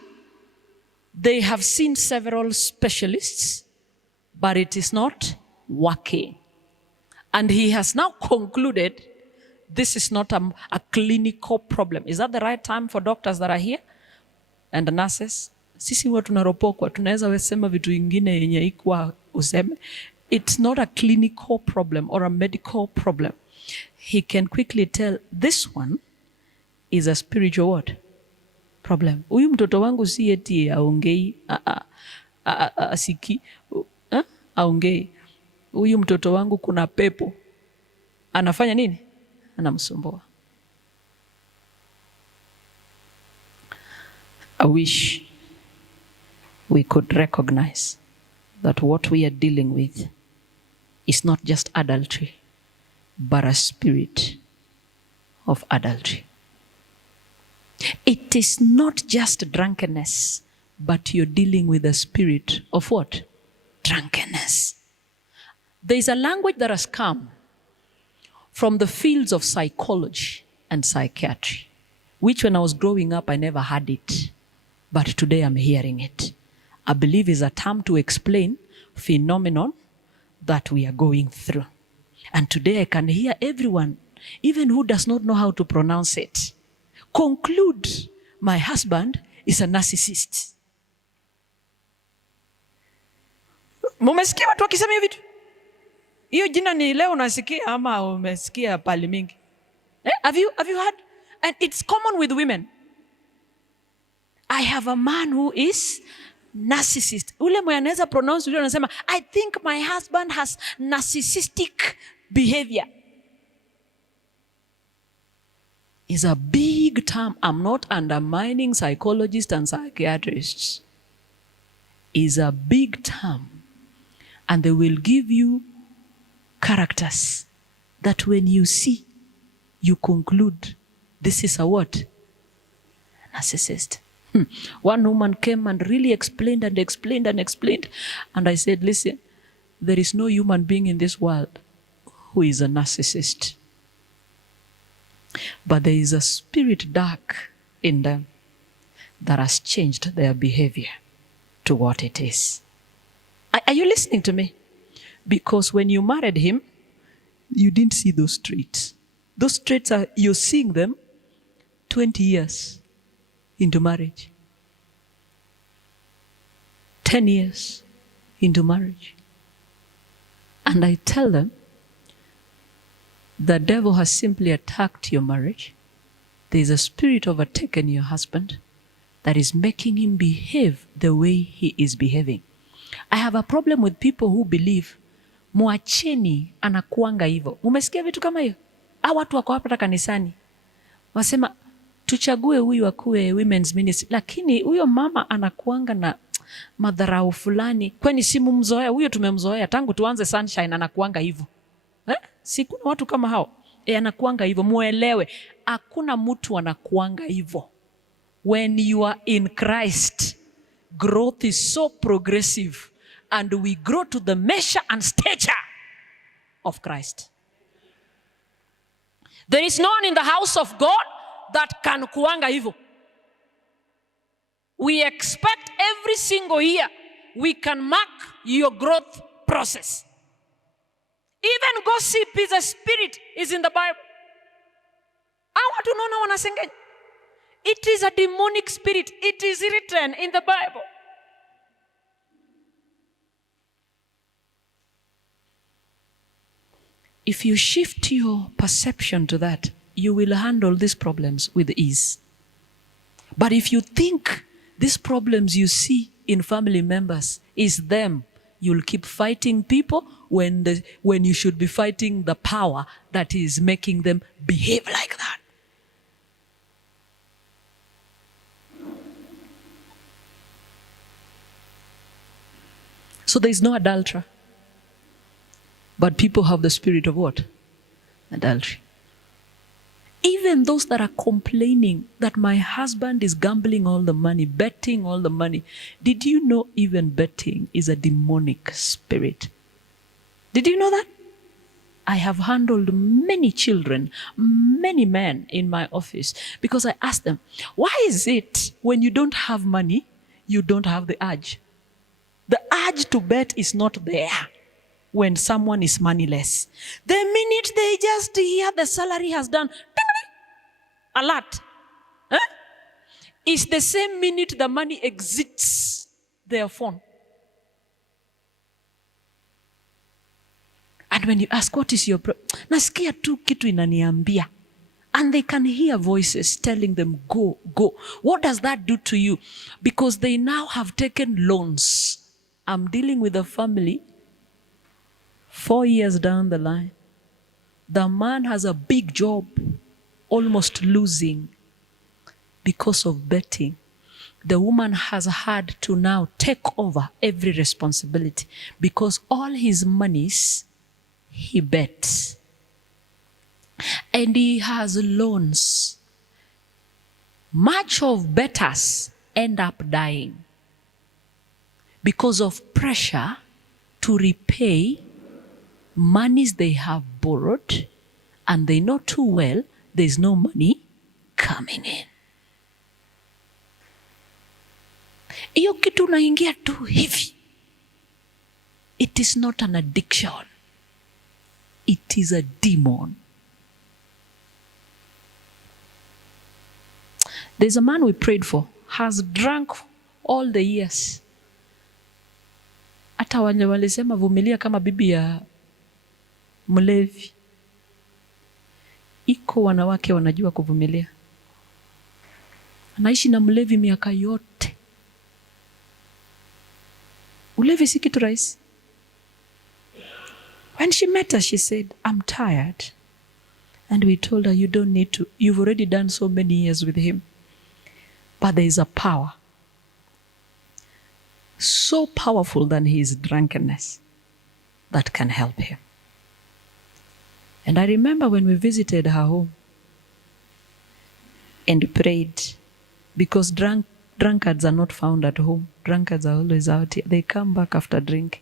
they have seen several specialists, but it is not working. And he has now concluded this is not a clinical problem. Is that the right time for doctors that are here? And the nurses? Sisi huwa tunaropokwa, tunaweza wesema vitu ingine yenye ikuwa useme. It's not a clinical problem or a medical problem. He can quickly tell this one is a spiritual what? Problem. Huyu mtoto wangu si eti aongei, asiki, aongei. Huyu mtoto wangu kuna pepo. Anafanya nini? Anamsumbua. I wish we could recognize that what we are dealing with is not just adultery, but a spirit of adultery. It is not just drunkenness, but you're dealing with a spirit of what? Drunkenness. There is a language that has come from the fields of psychology and psychiatry, which when I was growing up, I never had it. But today I'm hearing it. I believe is a term to explain phenomenon that we are going through. And today I can hear everyone, even who does not know how to pronounce it, conclude my husband is a narcissist. Mumesikia watu wakisema hiyo vitu? Hiyo jina ni leo unasikia ama umesikia pali mingi? Have you heard? And it's common with women. I have a man who is narcissist. Ule mwenye anaweza pronounce ule anasema, I think my husband has narcissistic behavior. Is a big term. I'm not undermining psychologists and psychiatrists. Is a big term. And they will give you characters that when you see, you conclude this is a what? Narcissist. One woman came and really explained and explained and explained. And I said, listen, there is no human being in this world who is a narcissist. But there is a spirit dark in them that has changed their behavior to what it is. Are you listening to me? Because when you married him, you didn't see those traits. Those traits are, you're seeing them 20 years into marriage. 10 years into marriage. And I tell them, the devil has simply attacked your marriage. There is a spirit overtaken your husband that is making him behave the way he is behaving. I have a problem with people who believe mwacheni anakuanga hivyo. Umesikia vitu kama hiyo? Watu wako hapa kanisani wasema tuchague huyu akuwe women's ministry, lakini huyo mama anakuanga na madharau fulani. Kwani si mumzoea huyo? Tumemzoea tangu tuanze Sunshine, anakuanga hivyo. Si kuna watu kama hao? Anakuanga hivyo. Muelewe, hakuna mtu anakuanga hivyo. When you are in Christ, growth is so progressive, and we grow to the measure and stature of Christ. There is no one in the house of God that can kuanga hivyo. We expect every single year we can mark your growth process. Even gossip is a spirit, is in the Bible. Watu naona wanasengenya. It is a demonic spirit. It is written in the Bible. If you shift your perception to that, you will handle these problems with ease. But if you think these problems you see in family members is them, you'll keep fighting people when you should be fighting the power that is making them behave like that. So there is no adultery. But people have the spirit of what? Adultery. Even those that are complaining that my husband is gambling all the money, betting all the money. Did you know even betting is a demonic spirit? Did you know that? I have handled many children, many men in my office, because I asked them, why is it when you don't have money, you don't have the urge? The urge to bet is not there when someone is moneyless. The minute they just hear the salary has done, a lot, it's the same minute the money exits their phone. And when you ask, what is your problem? Nasikia tu kitu inaniambia. And they can hear voices telling them, go, go. What does that do to you? Because they now have taken loans. I'm dealing with a family 4 years down the line. The man has a big job, almost losing because of betting. The woman has had to now take over every responsibility because all his monies he bets. And he has loans. Much of bettors end up dying because of pressure to repay monies they have borrowed, and they know too well there's no money coming in. Iyo kitu naingia tu hivi. It is not an addiction. It is a demon. There's a man we prayed for has drunk all the years. Hata wale walisema vumilia kama bibi ya mlevi. Iko wanawake wanajua kuvumilia. Anaishi na mlevi miaka yote. Ulevi si kitu rahisi. When she met us, she said, I'm tired. And we told her, you don't need to. You've already done so many years with him. But there is a power so powerful than his drunkenness that can help him. And I remember when we visited her home and prayed, because drunkards are not found at home. Drunkards are always out here. They come back after drinking.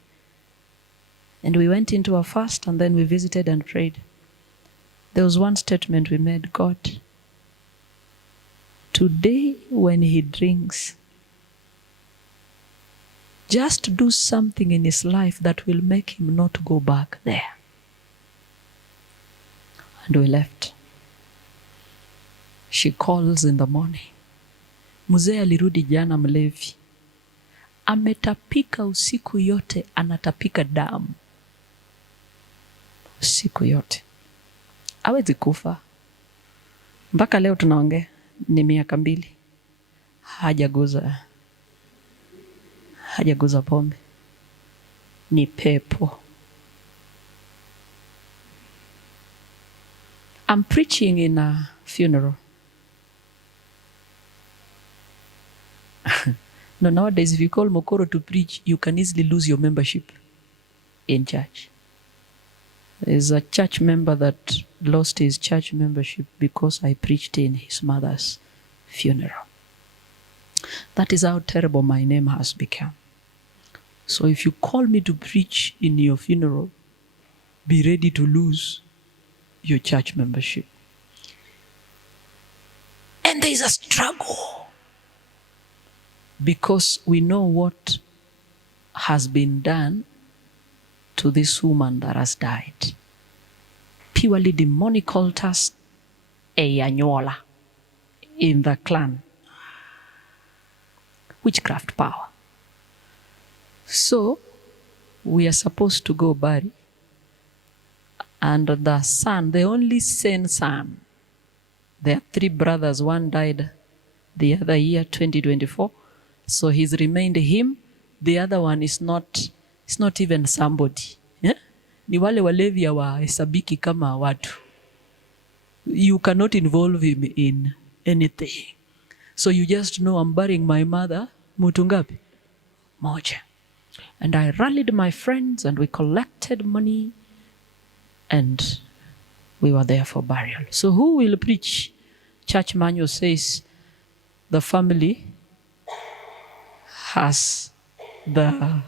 And we went into a fast and then we visited and prayed. There was one statement we made, God, today when he drinks, just do something in his life that will make him not go back there. And we left. She calls in the morning. Mzee alirudi jana mlevi. Ametapika usiku yote, anatapika damu. Usiku yote. Hawezi kufa. Mpaka leo tunaongea ni miaka 2. Hajaguza pombe. Ni pepo. I'm preaching in a funeral. No, nowadays if you call Mokoro to preach, you can easily lose your membership in church. There's a church member that lost his church membership because I preached in his mother's funeral. That is how terrible my name has become. So if you call me to preach in your funeral, be ready to lose your church membership. And there is a struggle because we know what has been done to this woman that has died. Purely demonic altars, Eyanyola, in the clan. Witchcraft power. So, we are supposed to go bury. And the son, the only son, there are 3 brothers, one died the other year, 2024. So he's remained him. The other one is not even somebody. Yeah? Ni wale walevi hawahesabiki kama watu. You cannot involve him in anything. So you just know I'm burying my mother, mutu ngapi? Moja. And I rallied my friends and we collected money and we were there for burial. So who will preach? Church manual says the family has the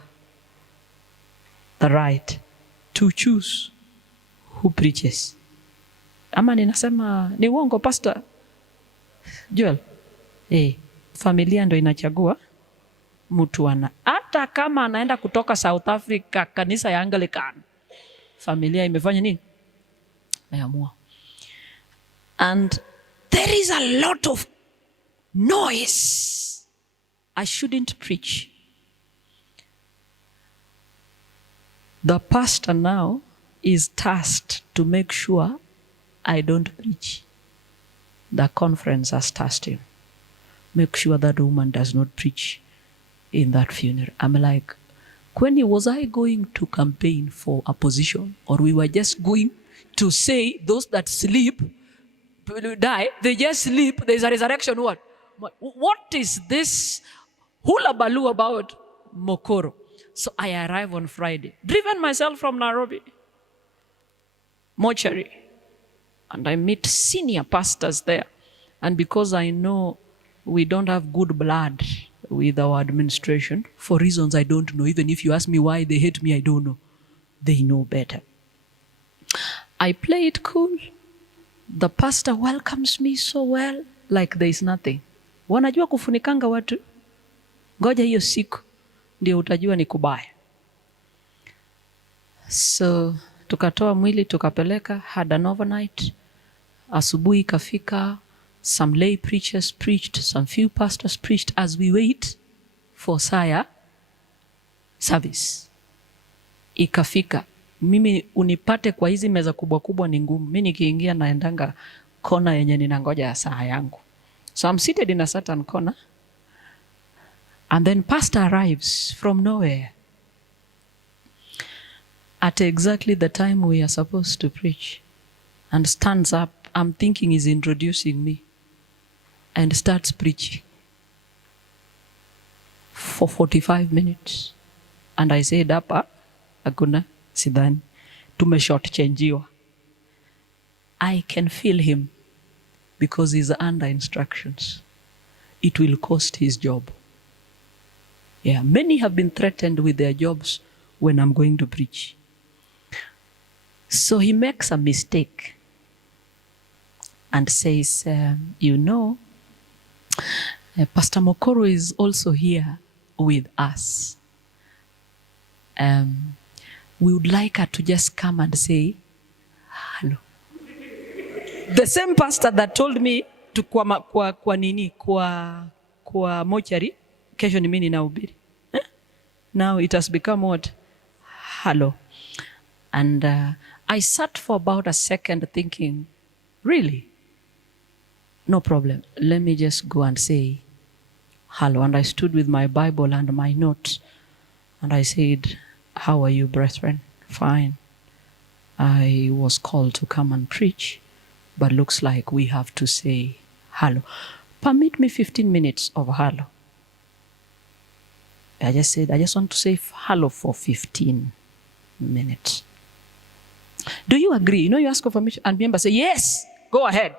right to choose who preaches. Ama ninasema ni uongo Pastor Joel? Familia ndo inachagua mtu hata kama anaenda kutoka South Africa kanisa ya Anglican. Familia imefanya nini? Meamua. And there is a lot of noise. I shouldn't preach. The pastor now is tasked to make sure I don't preach. The conference has tasked him. Make sure that woman does not preach in that funeral. I'm like, Kweni, was I going to campaign for a position, or we were just going to say those that sleep, die, they just sleep, there's a resurrection? What is this hula baloo about Mokoro? So I arrive on Friday, driven myself from Nairobi, mortuary, and I meet senior pastors there. And because I know we don't have good blood with our administration, for reasons I don't know, even if you ask me why they hate me, I don't know. They know better. I play it cool. The pastor welcomes me so well, like there is nothing. Wanajua kufunikanga watu. Ngoja hiyo siku ndio utajua ni kubaya. So tukatoa mwili tukapeleka, had an overnight. Asubuhi ikafika, Some lay preachers preached, some few pastors preached as we wait for saya service. Ikafika. Mimi unipate kwa hizi meza kubwa kubwa ni ngumu. Mimi nikiingia naendanga kona yenye ninangoja saa yangu. So I'm seated in a certain corner. And then pastor arrives from nowhere. At exactly the time we are supposed to preach. And stands up. I'm thinking he's introducing me. And starts preaching. For 45 minutes. And I said, hapa, hakuna, sidhani. Tumeshortchangiwa. I can feel him. Because he's under instructions. It will cost his job. Yeah, many have been threatened with their jobs when I'm going to preach. So he makes a mistake. And says, Pastor Mokoro is also here with us. We would like her to just come and say, hello. The same pastor that told me to kwa mochari, kesho ni mimi ninahubiri. Now it has become what? Hello. And I sat for about a second thinking, really? No problem. Let me just go and say hello. And I stood with my Bible and my notes. And I said, how are you, brethren? Fine. I was called to come and preach, but looks like we have to say hello. Permit me 15 minutes of hello. I just said, I just want to say hello for 15 minutes. Do you agree? You ask for permission and member say, yes, go ahead.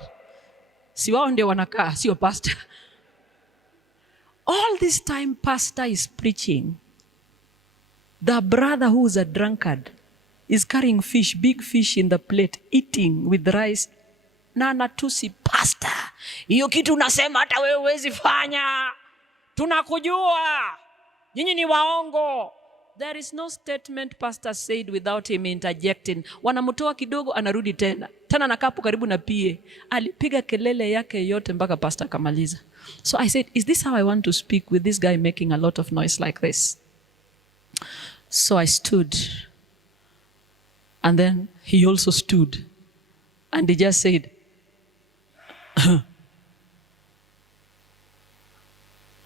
Si wao ndio wanakaa, sio pastor. All this time pastor is preaching. The brother who is a drunkard is carrying fish, big fish in the plate, eating with rice. Na anatusi pastor. Hiyo kitu unasema hata wewe huwezi fanya. Tunakujua. Nyinyi ni waongo. There is no statement pastor said without him interjecting. Wanamutoa kidogo anarudi tena. Tena nakapo karibu na pie. Alipiga kelele yake yote mpaka pastor kamaliza. So I said, is this how I want to speak with this guy making a lot of noise like this? So I stood. And then he also stood. And he just said,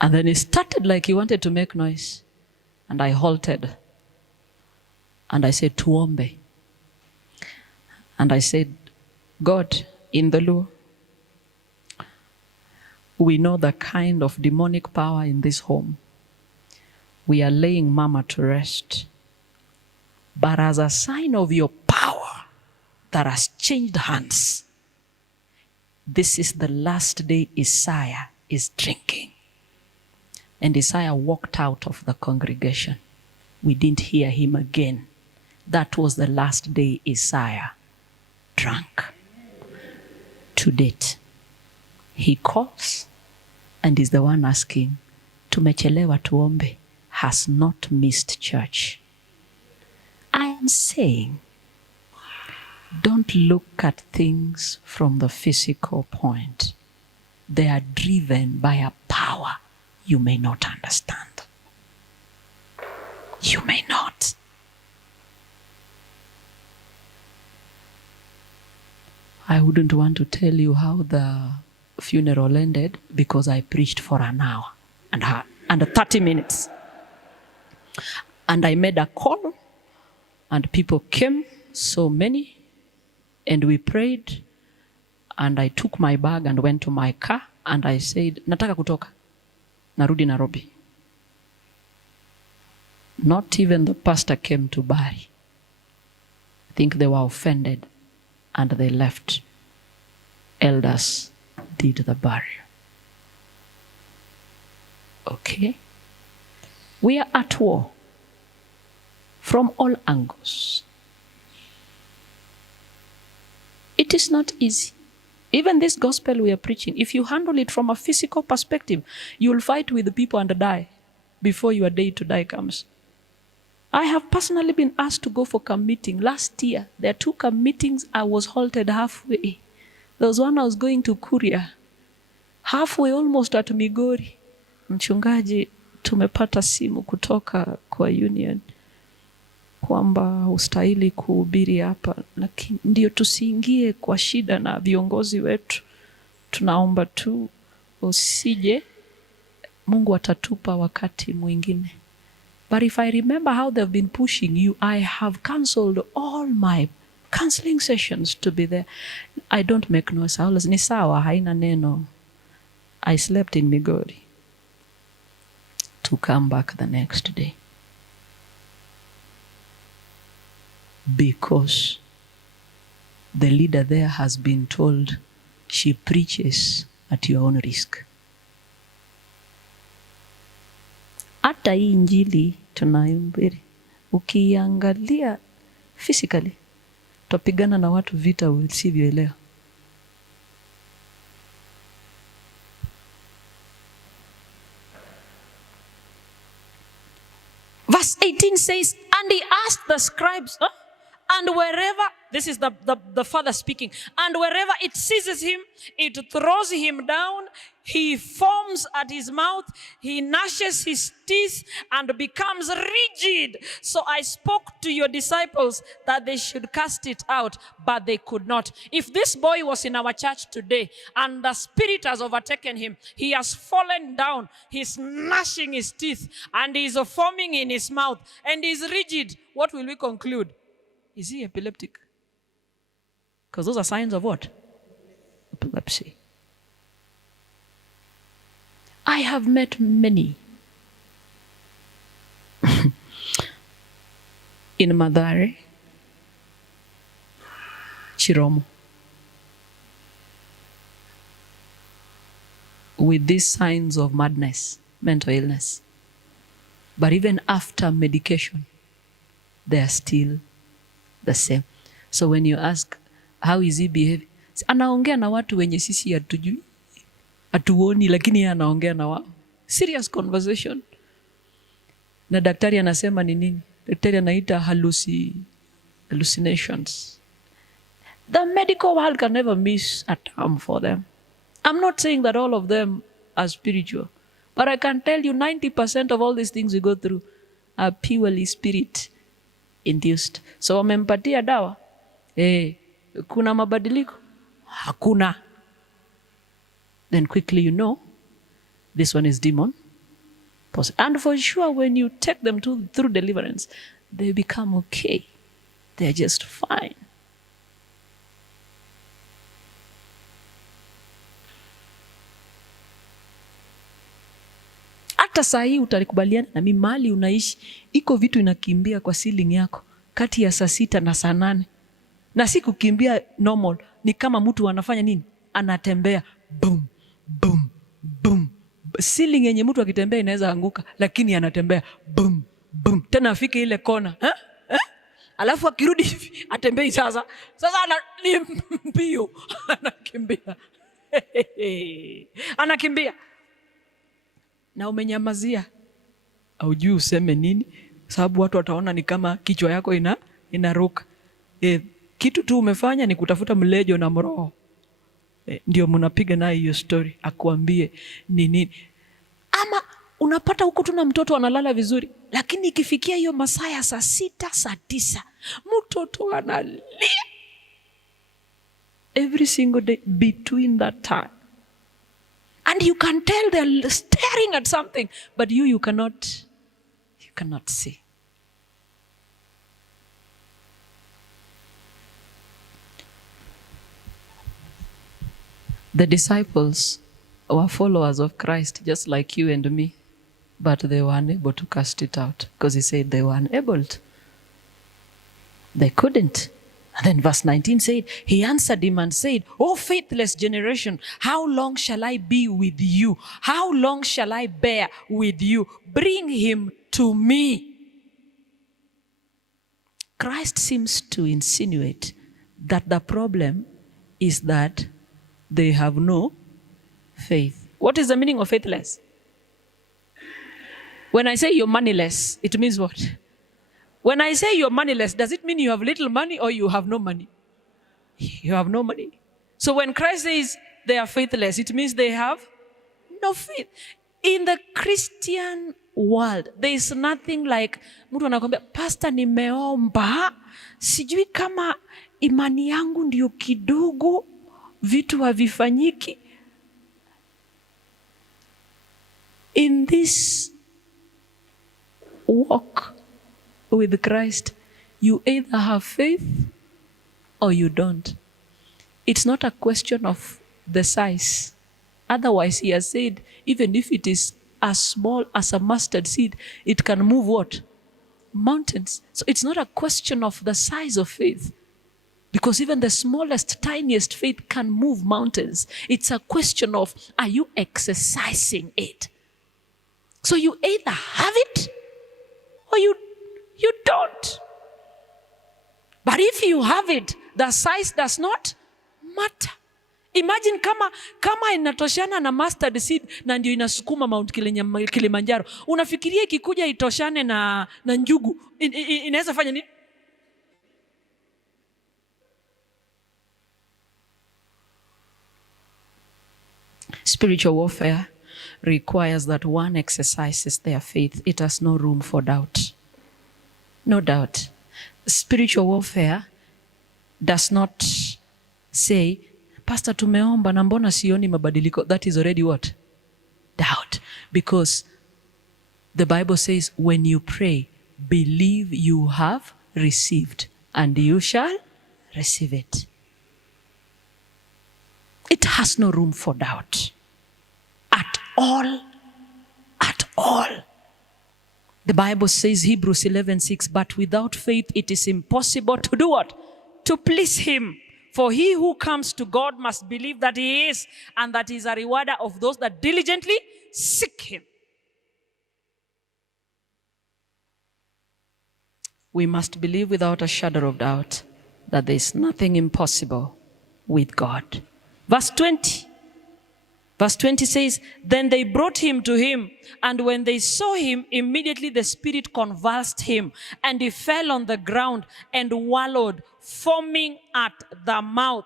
and then he started like he wanted to make noise. And I halted. And I said, tuombe. And I said, God, in the Lord, we know the kind of demonic power in this home. We are laying Mama to rest. But as a sign of your power that has changed hands, this is the last day Isaiah is drinking. And Isaiah walked out of the congregation. We didn't hear him again. That was the last day Isaiah drank. To date, he calls and is the one asking, tumechelewa tuombe, has not missed church. I am saying, don't look at things from the physical point. They are driven by a power you may not understand. You may not. I wouldn't want to tell you how the funeral ended because I preached for an hour and 30 minutes. And I made a call and people came, so many, and we prayed, and I took my bag and went to my car and I said, nataka kutoka. Narudi Nairobi. Not even the pastor came to bury. I think they were offended and they left. Elders did the burial. Okay? We are at war from all angles. It is not easy. Even this gospel we are preaching, if you handle it from a physical perspective, you will fight with the people and die before your day to die comes. I have personally been asked to go for camp meeting. Last year, there are 2 camp meetings. I was halted halfway. There was one I was going to Korea. halfway almost at Migori, mchungaji, tumepata simu kutoka kwa union kwamba ustahili kuhubiri hapa, lakini ndio tusiingie kwa shida na viongozi wetu. Tunaomba tu usije, Mungu atatupa wakati mwingine. But if I remember how they've been pushing you, I have cancelled all my counseling sessions to be there. I don't make noise. Ni sawa, haina neno. I slept in Migori to come back the next day. Because the leader there has been told she preaches at your own risk. Hata hii injili tunahubiri, ukiangalia physically, tupigana na watu vita usivyoelewa. Verse 18 says, and he asked the scribes, and wherever, this is the father speaking, and wherever it seizes him, it throws him down, he foams at his mouth, he gnashes his teeth and becomes rigid. So I spoke to your disciples that they should cast it out, but they could not. If this boy was in our church today and the spirit has overtaken him, he has fallen down, he's gnashing his teeth and he's foaming in his mouth and he's rigid, what will we conclude? Is he epileptic? Because those are signs of what? Epilepsy. I have met many in Mathare, Chiromo, with these signs of madness, mental illness. But even after medication, they are still the same. So when you ask, how is he behaving? Anaongea na watu wenye sisi hatujui, hatuoni, lakini yeye anaongea na wao. Serious conversation. Na daktari anasema ni nini? Daktari anaita hallucinations. The medical world can never miss a term for them. I'm not saying that all of them are spiritual, but I can tell you 90% of all these things we go through are purely spirit induced. So wamempatia dawa, kuna mabadiliko? Hakuna. Then quickly you know, this one is demon. And for sure, when you take them through deliverance, they become okay. They're just fine. Hata saa hii utalikubaliana na mimi, mahali unaishi iko vitu inakimbia kwa ceiling yako kati ya saa 6 na saa 8. Na si kukimbia normal, ni kama mtu anafanya nini? Anatembea boom boom boom. Ceiling yenye mtu akitembea inaweza anguka, lakini anatembea boom boom. Tena afike ile kona, alafu akirudi hivi atembei sasa ni mbio anakimbia. Anakimbia. Na umenyamazia, haujui useme nini, sababu watu wataona ni kama kichwa yako inaruka. Kitu tu umefanya ni kutafuta mlejo na mroho. Ndio mnapiga naye hiyo story akuambie ni nini. Ama unapata huko tuna mtoto analala vizuri, lakini ikifikia hiyo masaa ya saa 6, saa 9, mtoto analia every single day between that time. And you can tell they're staring at something, but you cannot see. The disciples were followers of Christ, just like you and me, but they were unable to cast it out because he said they were unable to. They couldn't. And then verse 19 said, he answered him and said, "O faithless generation, how long shall I be with you? How long shall I bear with you? Bring him to me." Christ seems to insinuate that the problem is that they have no faith. What is the meaning of faithless? When I say you're moneyless, it means what? When I say you're moneyless, does it mean you have little money or you have no money? You have no money. So when Christ says they are faithless, it means they have no faith. In the Christian world, there is nothing like mtu anakuambia, pastor, nimeomba, sijui kama imani yangu ndio kidogo, vitu havifanyiki. In this walk with Christ, you either have faith or you don't. It's not a question of the size. Otherwise, he has said, even if it is as small as a mustard seed, it can move what? Mountains. So it's not a question of the size of faith. Because even the smallest, tiniest faith can move mountains. It's a question of, are you exercising it? So you either have it or you don't. But if you have it, the size does not matter. Imagine kama inatoshana na mustard seed na ndio inasukuma Mount Kilimanjaro. Unafikiria ikikuja itoshane na njugu, inaweza fanya nini? Spiritual warfare requires that one exercises their faith. It has no room for doubt. No doubt. Spiritual warfare does not say, pastor, tumeomba na mbona sioni mabadiliko. That is already what? Doubt. Because the Bible says, when you pray, believe you have received and you shall receive it. It has no room for doubt. At all. At all. The Bible says, Hebrews 11:6, but without faith it is impossible to do what? To please him. For he who comes to God must believe that he is, and that he is a rewarder of those that diligently seek him. We must believe without a shadow of doubt that there is nothing impossible with God. Verse 20. Verse 20 says, then they brought him to him, and when they saw him, immediately the spirit convulsed him, and he fell on the ground and wallowed, foaming at the mouth.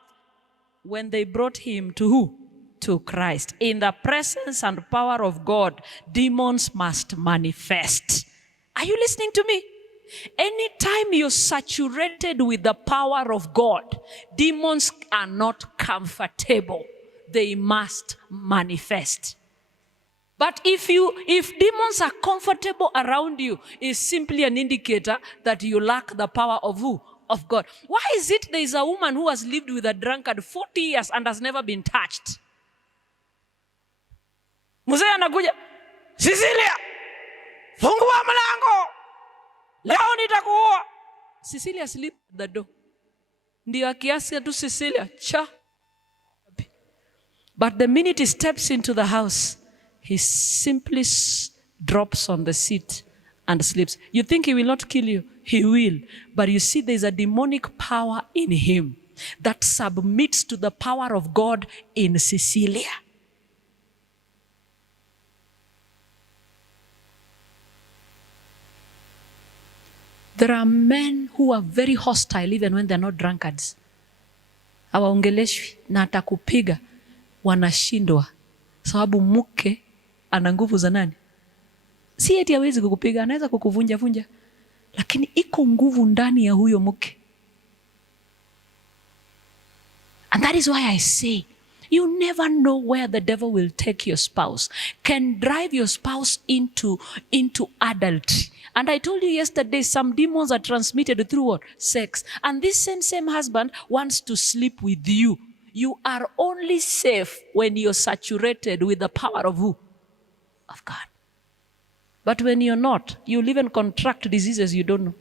When they brought him to who? To Christ. In the presence and power of God, demons must manifest. Are you listening to me? Anytime you're saturated with the power of God, demons are not comfortable. They must manifest. But if demons are comfortable around you, it's simply an indicator that you lack the power of who? Of God. Why is it there is a woman who has lived with a drunkard 40 years and has never been touched? Mzee anakuja, Cecilia, fungua mlango, leo nitakuua. Cecilia sleep at the door. Ndio akiasi tu Cecilia, cha. But the minute he steps into the house, he simply drops on the seat and sleeps. You think he will not kill you? He will. But you see, there's a demonic power in him that submits to the power of God in Cecilia. There are men who are very hostile even when they're not drunkards. Hawaongeleshwi na atakupiga. Wanashindwa sababu mke ana nguvu za nani? Si eti hawezi kukupiga, anaweza kukuvunja vunja, lakini iko nguvu ndani ya huyo mke. And that is why I say, you never know where the devil will take your spouse, can drive your spouse into adultery. And I told you yesterday, some demons are transmitted through what? Sex. And this same husband wants to sleep with you. You are only safe when you're saturated with the power of who? Of God. But when you're not, you'll even contract diseases you don't know.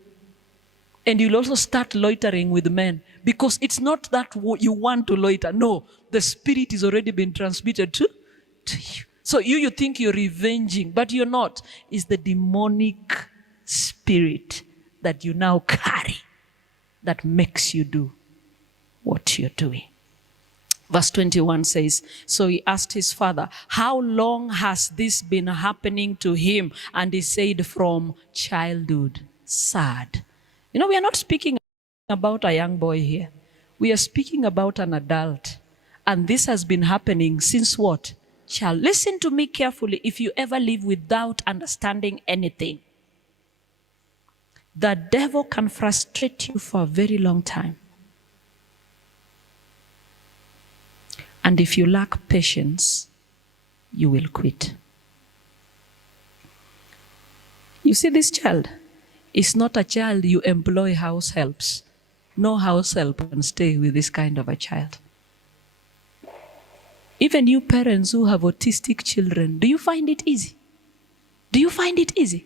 And you'll also start loitering with men. Because it's not that you want to loiter. No, the spirit is already been transmitted to you. So you think you're revenging, but you're not. It's the demonic spirit that you now carry that makes you do what you're doing. Verse 21 says, so he asked his father, how long has this been happening to him? And he said, from childhood. Sad. You know, we are not speaking about a young boy here. We are speaking about an adult. And this has been happening since what? child. Listen to me carefully. If you ever live without understanding anything, the devil can frustrate you for a very long time. And if you lack patience, you will quit. You see, this child is not a child you employ house helps. No house help can stay with this kind of a child. Even you parents who have autistic children, do you find it easy? Do you find it easy?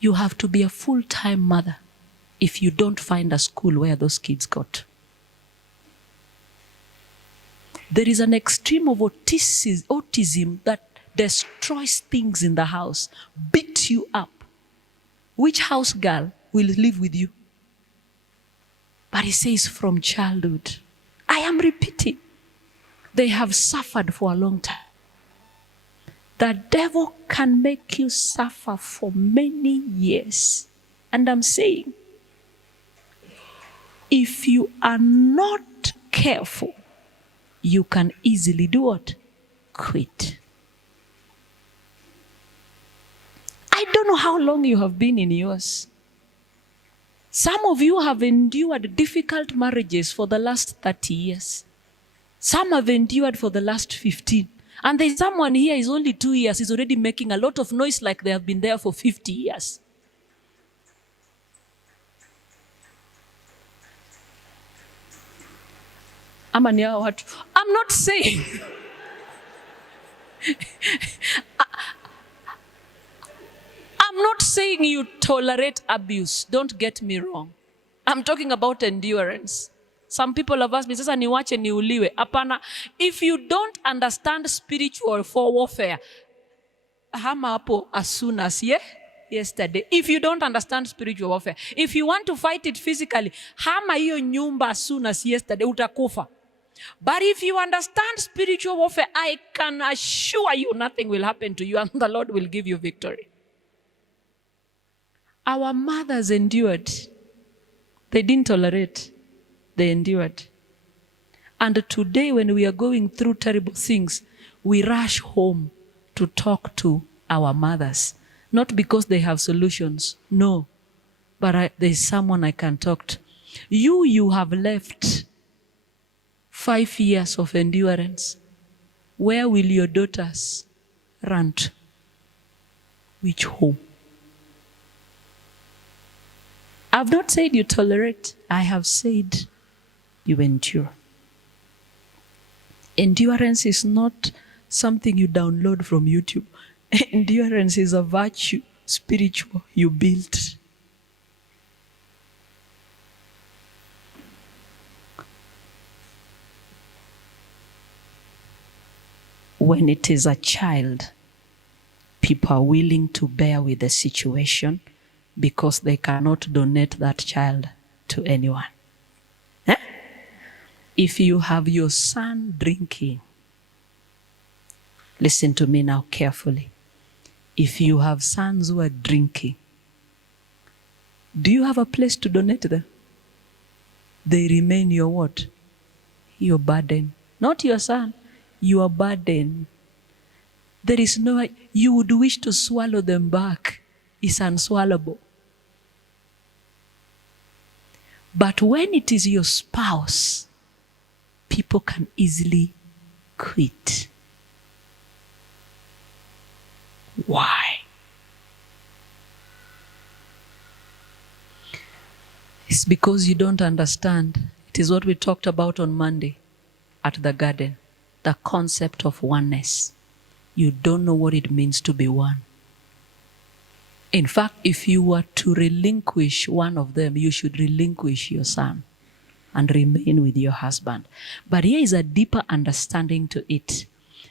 You have to be a full-time mother if you don't find a school where those kids got. There is an extreme of autism that destroys things in the house, beats you up. Which house girl will live with you? But he says from childhood. I am repeating. They have suffered for a long time. The devil can make you suffer for many years. And I'm saying, if you are not careful, you can easily do what? Quit. I don't know how long you have been in yours. Some of you have endured difficult marriages for the last 30 years. Some have endured for the last 15. And there's someone here is only 2 years, is already making a lot of noise like they have been there for 50 years. I'm not saying I'm not saying you tolerate abuse. Don't get me wrong. I'm talking about endurance. Some people have asked me, sasa niwache niuliwe. Apana, if you don't understand spiritual warfare, hama hapo as soon as yesterday. If you don't understand spiritual warfare, if you want to fight it physically, hama hiyo nyumba as soon as yesterday, utakufa. But if you understand spiritual warfare, I can assure you nothing will happen to you and the Lord will give you victory. Our mothers endured. They didn't tolerate. They endured. And today when we are going through terrible things, we rush home to talk to our mothers. Not because they have solutions. No. But there's someone I can talk to. You have left 5 years of endurance. Where will your daughters run to? Which home? I've not said you tolerate. I have said you endure. Endurance is not something you download from YouTube. Endurance is a virtue, spiritual, you built. When it is a child, people are willing to bear with the situation because they cannot donate that child to anyone. If you have your son drinking, listen to me now carefully. If you have sons who are drinking, do you have a place to donate them? They remain your what? Your burden. Not your son, your burden. There is no, you would wish to swallow them back. It's unswallowable. But when it is your spouse, people can easily quit. Why? It's because you don't understand. It is what we talked about on Monday at the garden. The concept of oneness. You don't know what it means to be one. In fact, if you were to relinquish one of them, you should relinquish your son and remain with your husband. But here is a deeper understanding to it.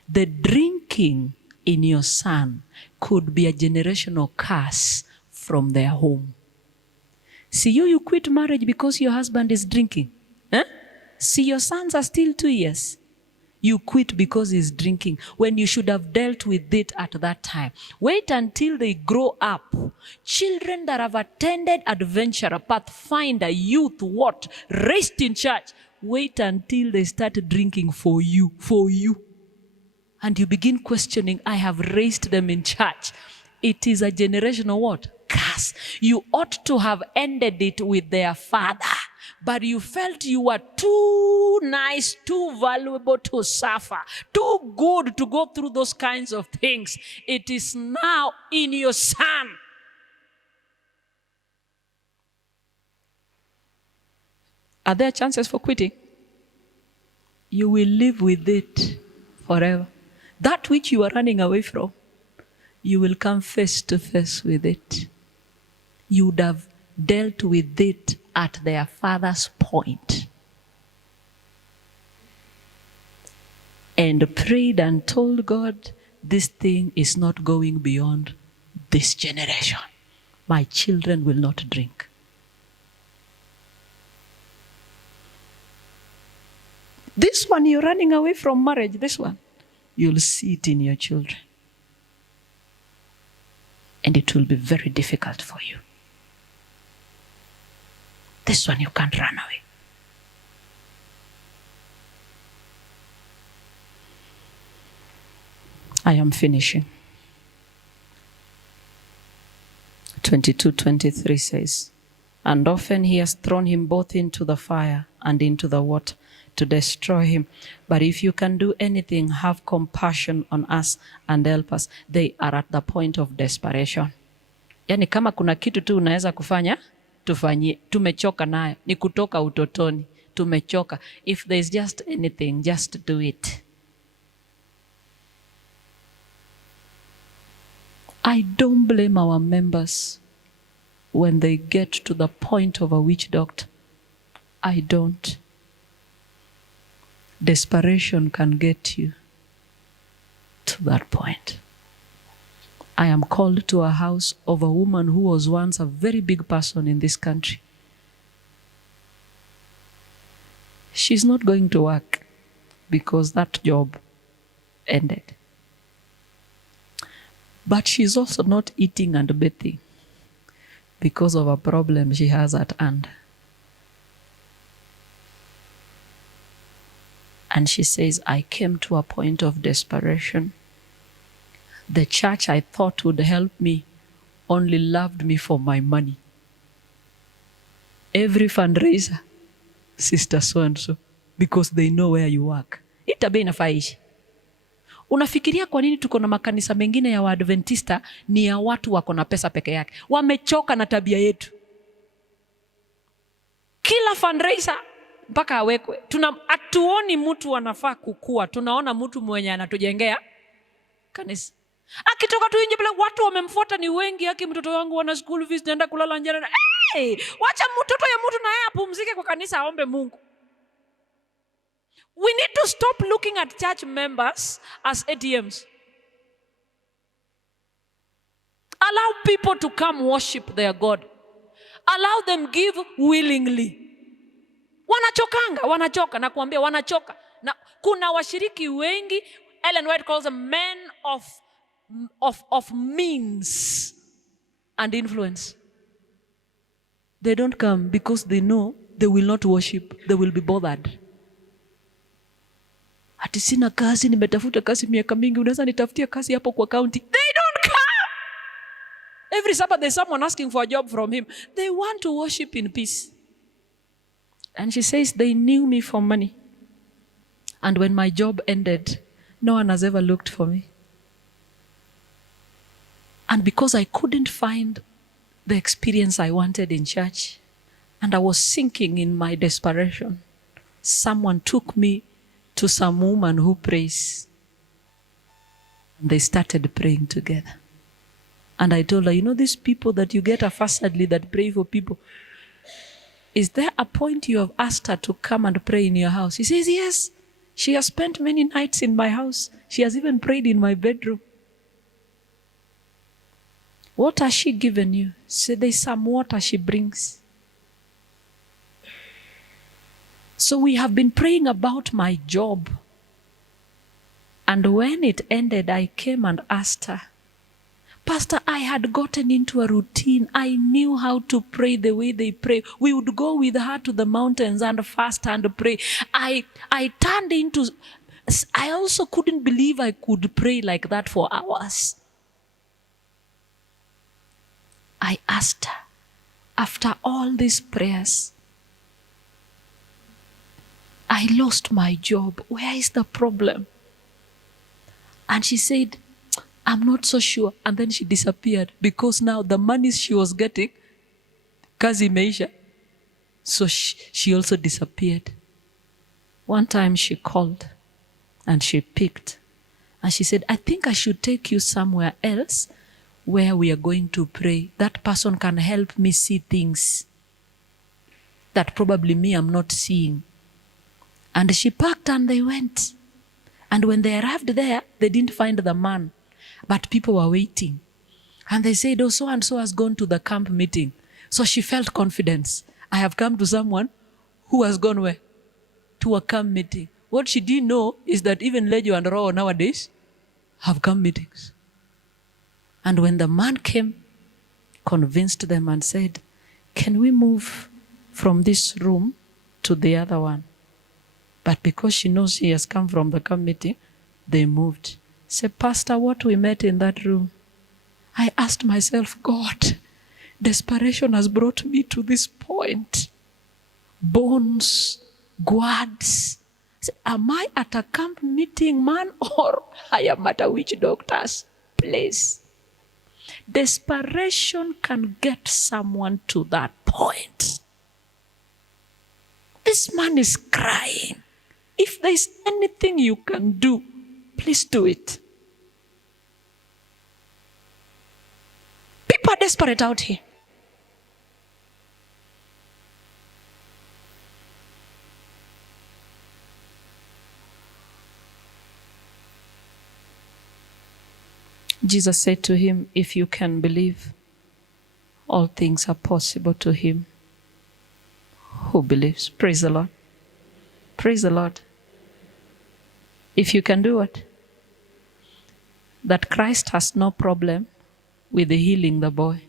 The drinking in your son could be a generational curse from their home. See, you quit marriage because your husband is drinking. See, your sons are still 2 years. You quit because he's drinking when you should have dealt with it at that time. Wait until they grow up. Children that have attended Adventure, Pathfinder, youth, raised in church. Wait until they start drinking for you. and you begin questioning, I have raised them in church. It is a generational what? Curse. You ought to have ended it with their father, but you felt you were too nice, too valuable to suffer, too good to go through those kinds of things. It is now in your son. Are there chances for quitting? You will live with it forever. That which you are running away from, you will come face to face with it. You would have dealt with it at their father's point. And prayed and told God, this thing is not going beyond this generation. My children will not drink. This one, you're running away from marriage, this one, you'll see it in your children. And it will be very difficult for you. This one, you can't run away. I am finishing. 22:23 says, and often he has thrown him both into the fire and into the water to destroy him. But if you can do anything, have compassion on us and help us. They are at the point of desperation. Yani kama kuna kitu tu unaweza kufanya, tufanyie. Tumechoka nayo. Ni kutoka utotoni. Tumechoka. If there's just anything, just do it. I don't blame our members when they get to the point of a witch doctor. I don't. Desperation can get you to that point. I am called to a house of a woman who was once a very big person in this country. She's not going to work because that job ended. But she's also not eating and bathing because of a problem she has at hand. And she says, I came to a point of desperation. The church I thought would help me only loved me for my money. Every fundraiser, sister so-and-so, because they know where you work. Itabei inafaishi. Unafikiria kwa nini tuko na makanisa mengine ya Waadventista ni ya watu wako na pesa peke yake? Wamechoka na tabia yetu. Kila fundraiser mpaka awekwe. Hatuoni mtu anafaa kukua. Tunaona mtu mwenye anatujengea kanisa. Akitoka tu nje pale watu wamemfuata ni wengi, yake mtoto wangu wana school fees naenda kulala njana. Hey, wacha mtoto ya mtu na yeye apumzike kwa kanisa aombe Mungu. We need to stop looking at church members as ATMs. Allow people to come worship their God. Allow them give willingly. Wanachoka na kuambia wanachoka. Na kuna washiriki wengi, Ellen White calls them men of means and influence. They don't come because they know they will not worship, they will be bothered. Ati sina kazi, nimetafuta kazi miaka mingi, unaweza nitafutia kazi hapo kwa county. They don't come. Every Sabbath there's someone asking for a job from him. They want to worship in peace. And she says, they knew me for money. And when my job ended, no one has ever looked for me. And because I couldn't find the experience I wanted in church, and I was sinking in my desperation, someone took me to some woman who prays. And they started praying together. And I told her, you know these people that you get affectedly that pray for people, is there a point you have asked her to come and pray in your house? He says, yes. She has spent many nights in my house. She has even prayed in my bedroom. What has she given you? Say there's some water she brings. So we have been praying about my job. And when it ended, I came and asked her, Pastor, I had gotten into a routine. I knew how to pray the way they pray. We would go with her to the mountains and fast and pray. I turned into I also couldn't believe I could pray like that for hours. I asked her, after all these prayers, I lost my job. Where is the problem? And she said, I'm not so sure. And then she disappeared because now the money she was getting, kazi imeisha. So she also disappeared. One time she called and she picked. And she said, I think I should take you somewhere else where we are going to pray. That person can help me see things that probably me I'm not seeing. And she packed and they went. And when they arrived there, they didn't find the man. But people were waiting. And they said, oh, so-and-so has gone to the camp meeting. So she felt confidence. I have come to someone who has gone where? To a camp meeting. What she didn't know is that even Lejo and Roho nowadays have camp meetings. And when the man came, convinced them and said, can we move from this room to the other one? But because she knows she has come from the camp meeting, they moved. Say, Pastor, what we met in that room, I asked myself, God, desperation has brought me to this point. Bones, guards. Say, am I at a camp meeting, man, or I am at a witch doctor's place? Desperation can get someone to that point. This man is crying. If there is anything you can do, please do it. People are desperate out here. Jesus said to him, if you can believe, all things are possible to him who believes. Praise the Lord. Praise the Lord. If you can do it, that Christ has no problem with healing the boy.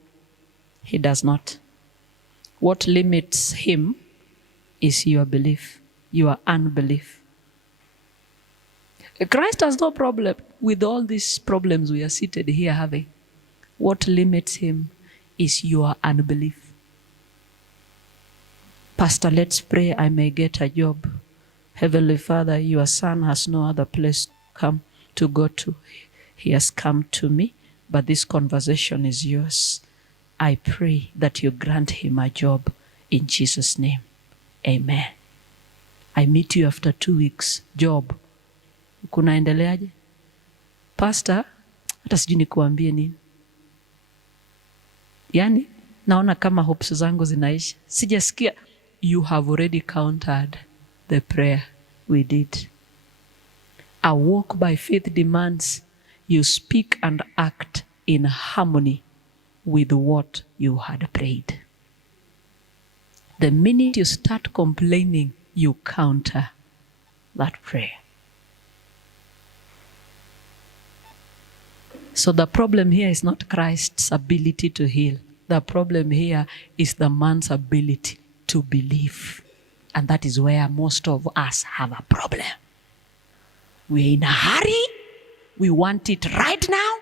He does not. What limits him is your belief, your unbelief. Christ has no problem with all these problems we are seated here having. What limits him is your unbelief. Pastor, let's pray I may get a job. Heavenly Father, your son has no other place to go to. He has come to me, but this conversation is yours. I pray that you grant him a job in Jesus' name. Amen. I meet you after 2 weeks. Job. Kunaendeleaje? Pastor, hata sijui nikuambie nini. Yani, naona kama hopes zangu zinaisha. Sijasikia. You have already countered the prayer we did. A walk by faith demands you speak and act in harmony with what you had prayed. The minute you start complaining, you counter that prayer. So the problem here is not Christ's ability to heal. The problem here is the man's ability to believe. And that is where most of us have a problem. We're in a hurry. We want it right now.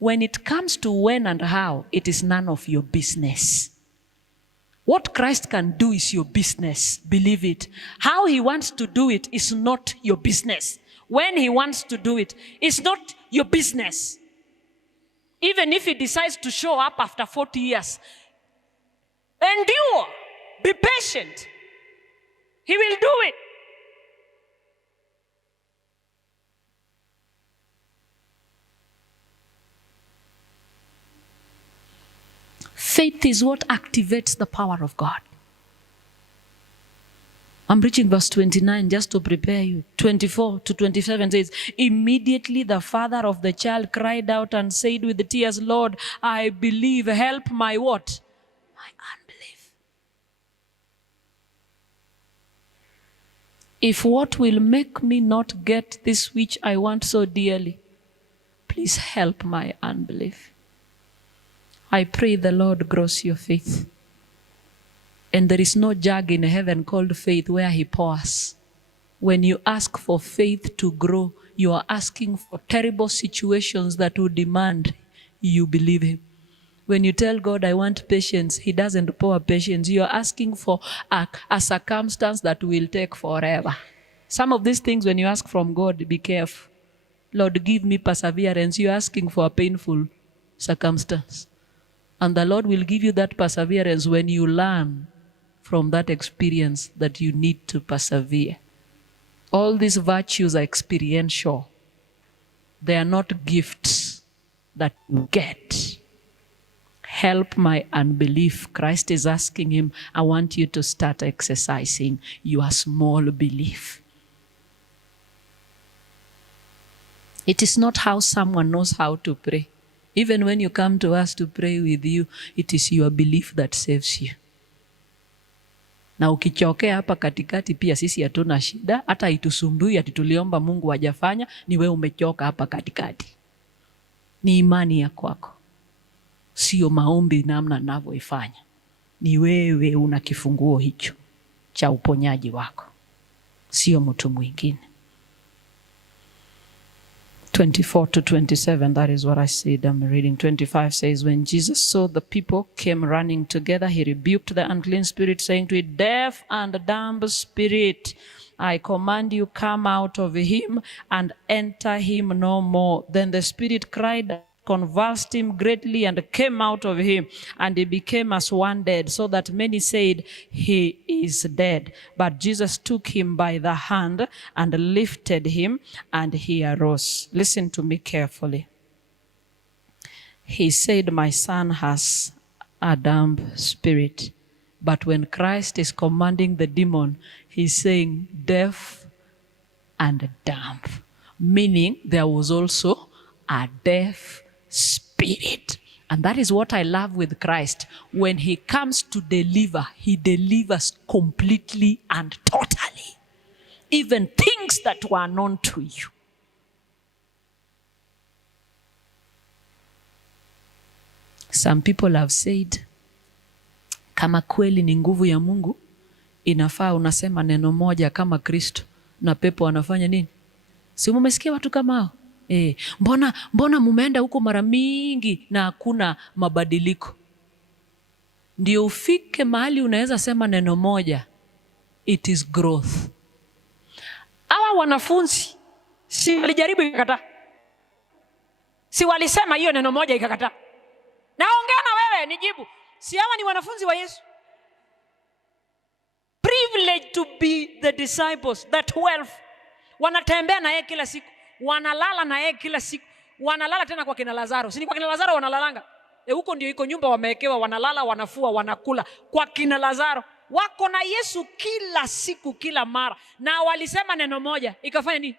When it comes to when and how, it is none of your business. What Christ can do is your business. Believe it. How he wants to do it is not your business. When he wants to do it, it's not your business. Even if he decides to show up after 40 years, endure, be patient. He will do it. Faith is what activates the power of God. I'm reaching verse 29 just to prepare you. 24 to 27 says, immediately the father of the child cried out and said with tears, Lord, I believe, help my what? My unbelief. If what will make me not get this which I want so dearly, please help my unbelief. I pray the Lord grows your faith. And there is no jug in heaven called faith where he pours. When you ask for faith to grow, you are asking for terrible situations that will demand you believe him. When you tell God, I want patience, he doesn't pour patience. You are asking for a circumstance that will take forever. Some of these things, when you ask from God, be careful. Lord, give me perseverance. You're asking for a painful circumstance. And the Lord will give you that perseverance when you learn from that experience that you need to persevere. All these virtues are experiential. They are not gifts that you get. Help my unbelief. Christ is asking him, I want you to start exercising your small belief. It is not how someone knows how to pray. Even when you come to us to pray with you, it is your belief that saves you. Na ukichokea hapa katikati pia sisi hatuna shida, hata itusumbui ati tuliomba Mungu hajafanya, ni wewe umechoka hapa katikati. Ni imani ya kwako. Sio maombi namna ninavyoifanya. Ni wewe una kifunguo hicho cha uponyaji wako. Sio mtu mwingine. 24 to 27, that is what I said. I'm reading. 25 says, when Jesus saw the people came running together, he rebuked the unclean spirit, saying to it, deaf and dumb spirit, I command you, come out of him and enter him no more. Then the spirit cried, convulsed him greatly, and came out of him, and he became as one dead, so that many said, he is dead. But Jesus took him by the hand and lifted him, and he arose. Listen to me carefully. He said, my son has a dumb spirit. But when Christ is commanding the demon, he's saying deaf and dumb, meaning there was also a deaf spirit. And that is what I love with Christ. When he comes to deliver, he delivers completely and totally. Even things that were known to you. Some people have said, kama kweli ni nguvu ya Mungu, inafaa unasema neno moja kama Kristo na pepo wanafanya nini? Si mumesikia watu kama hao? Mbona mumeenda huko mara mingi na hakuna mabadiliko? Ndio ufike mahali unaweza sema neno moja. It is growth. Hawa wanafunzi si walijaribu ikakataa? Si walisema hiyo neno moja ikakataa? Naongea na wewe nijibu. Si hawa ni wanafunzi wa Yesu? Privileged to be the disciples, the 12. Wanatembea na yeye kila siku. Wanalala na yeye kila siku. Wanalala tena kwa kina Lazaro. Si ni kwa kina Lazaro wanalalanga? Huko ndio iko nyumba wamewekewa, wanalala, wanafua, wanakula. Kwa kina Lazaro. Wako na Yesu kila siku, kila mara. Na walisema neno moja, ikafanya nini?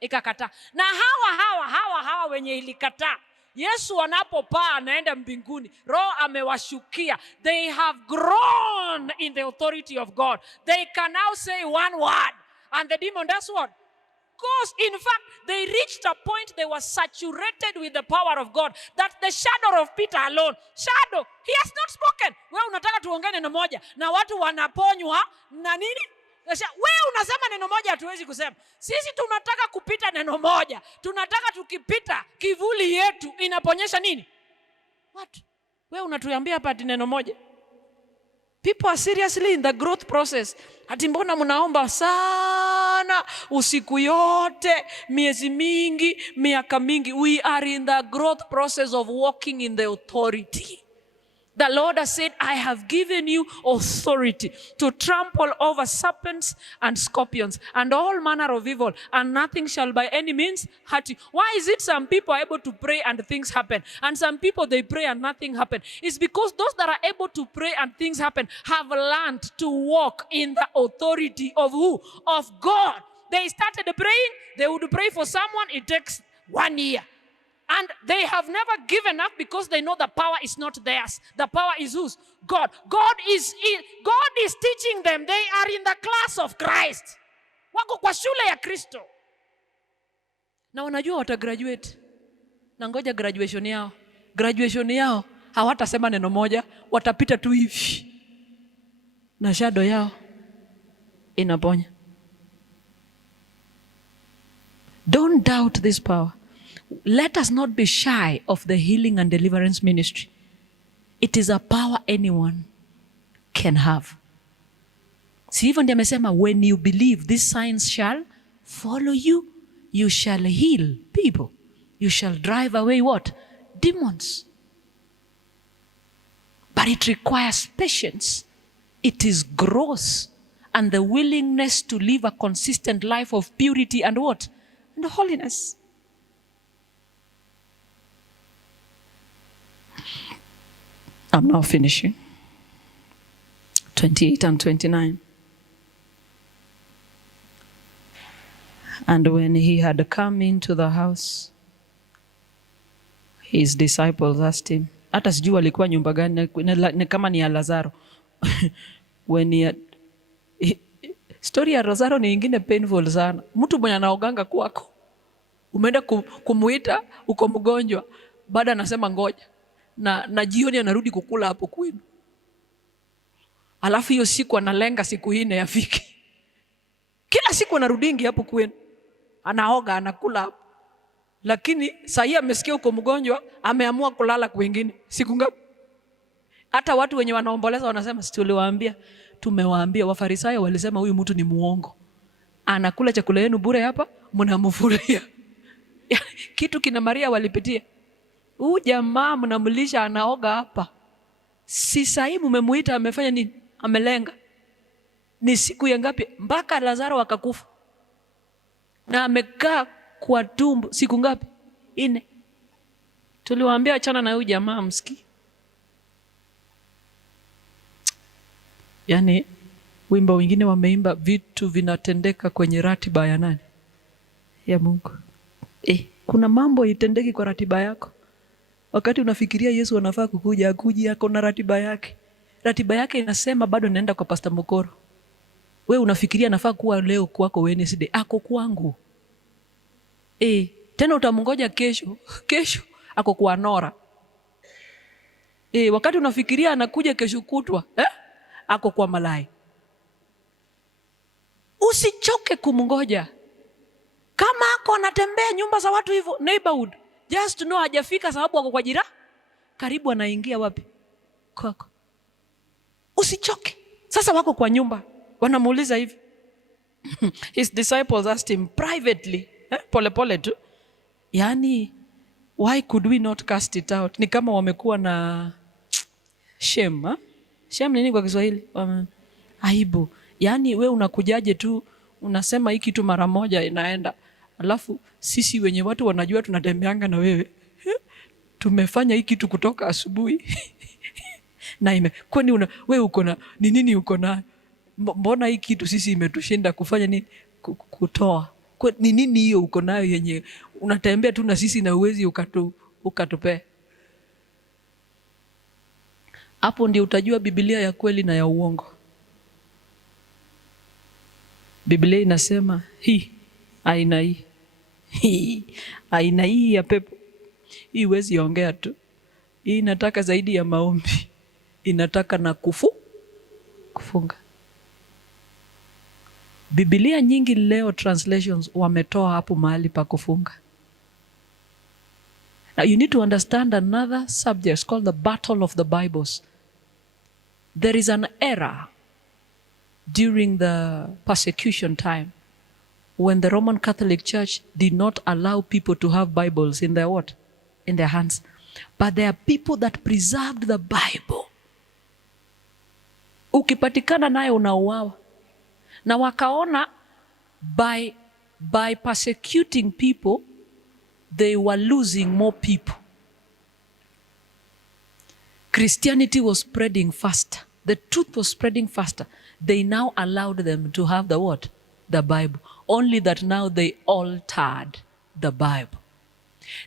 Ikakataa. Na hawa wenye ilikataa, Yesu anapopaa anaenda mbinguni, Roho amewashukia. They have grown in the authority of God. They can now say one word. And the demon does what? Because in fact, they reached a point they were saturated with the power of God. That the shadow of Peter alone, shadow, he has not spoken. Wewe unataka tuongee neno moja na watu wanaponywa na nini? Wewe unasema neno moja hatuwezi kusema. Sisi tunataka kupita neno moja. Tunataka tukipita kivuli yetu inaponyesha nini? What? Wewe unatuambia hapa ati neno moja. People are seriously in the growth process. Ati mbona mnaomba sana usiku yote, miezi mingi, miaka mingi? We are in the growth process of walking in the authority. The Lord has said, I have given you authority to trample over serpents and scorpions and all manner of evil, and nothing shall by any means hurt you. Why is it some people are able to pray and things happen, and some people they pray and nothing happen? It's because those that are able to pray and things happen have learned to walk in the authority of who? Of God. They started praying, they would pray for someone, it takes 1 year. And they have never given up because they know the power is not theirs. The power is whose? God. God is teaching them. They are in the class of Christ. Wako kwa shule ya Kristo. Na wanajua watagraduate. Na ngoja graduation yao. Graduation yao hawatasema neno moja, watapita tu hivi. Na shadow yao inaponya. Don't doubt this power. Let us not be shy of the healing and deliverance ministry. It is a power anyone can have. Si hivyo ndiye amesema, when you believe, these signs shall follow you. You shall heal people. You shall drive away what? Demons. But it requires patience. It is growth and the willingness to live a consistent life of purity and what? And holiness. I'm now finishing. 28 and 29. And when he had come into the house, his disciples asked him, hata sijui alikuwa nyumba gani, kama ni ya Lazaro. When he had, story ya Lazaro ni ingine painful sana. Mtu mwenye anaoganga kwako, umeenda kumuita, uko mgonjwa, baada anasema ngoja, na jioni anarudi kukula hapo kwenu. Alafu hiyo siku analenga siku hii ya fiki. Kila siku anarudingi hapo kwenu, anaoga, anakula hapo. Lakini saa hii amesikia uko mgonjwa, ameamua kulala kwingine. Siku ngapi? Hata watu wenye wanaomboleza wanasema, si tuliwaambia, tumewaambia. Wafarisayo walisema huyu mtu ni muongo. Anakula chakula yenu bure hapa, mnamfurahia. Kitu kina Maria walipitia. Huyu jamaa mnamlisha anaoga hapa. Si saa hii mmemuita amefanya nini? Amelenga. Ni siku ya ngapi? Mpaka Lazaro akakufa. Na amekaa kwa tumbo siku ngapi? 4. Tuliwaambia achana na huyu jamaa msiki. Yaani wimbo wengine wameimba vitu vinatendeka kwenye ratiba ya nani? Ya Mungu. Kuna mambo itendeki kwa ratiba yako. Wakati unafikiria Yesu anafaa kukuja, akuji yako na ratiba yake. Ratiba yake inasema bado naenda kwa Pastor Mokoro. Wewe unafikiria anafaa kuwa leo kwako Wednesday, ako kwangu. Tena utamngoja kesho. Kesho ako kwa Nora. Wakati unafikiria anakuja kesho kutwa, ako kwa Malai. Usichoke kumngoja. Kama ako anatembea nyumba za watu hivyo, neighborhood, just to know hajafika sababu ako kwa jirani, karibu anaingia wapi? Kwako. Usichoke. Sasa wako kwa nyumba, wanamuuliza hivi. His disciples asked him privately, pole pole tu. Yaani, why could we not cast it out? Ni kama wamekuwa na shame. Shame nini kwa Kiswahili? Aibu. Yaani we unakujaje tu, unasema hiki tu mara moja inaenda. Alafu sisi wenye watu wanajua tunatembeanga na wewe. Tumefanya hiki tu kutoka asubuhi. Na kwani wewe uko na nini uko na? Mbona hii kitu sisi imetushinda kufanya nini? Kutoa. Kwa nini hiyo uko nayo yenye unatembea tu na sisi na uwezi ukatupe? Hapo ndio utajua Biblia ya kweli na ya uongo. Biblia inasema aina hii ya pepo. Hii huwezi ongea tu. Hii inataka zaidi ya maombi. Inataka na kufunga. Biblia nyingi leo translations wametoa hapo mahali pa kufunga. Now you need to understand another subject called the battle of the Bibles. There is an era during the persecution time when the Roman Catholic Church did not allow people to have Bibles in their what? In their hands. But there are people that preserved the Bible. Ukipatikana nayo unauawa. Na wakaona by persecuting people, they were losing more people. Christianity was spreading faster. The truth was spreading faster. They now allowed them to have the what? The Bible. Only that now they altered the Bible.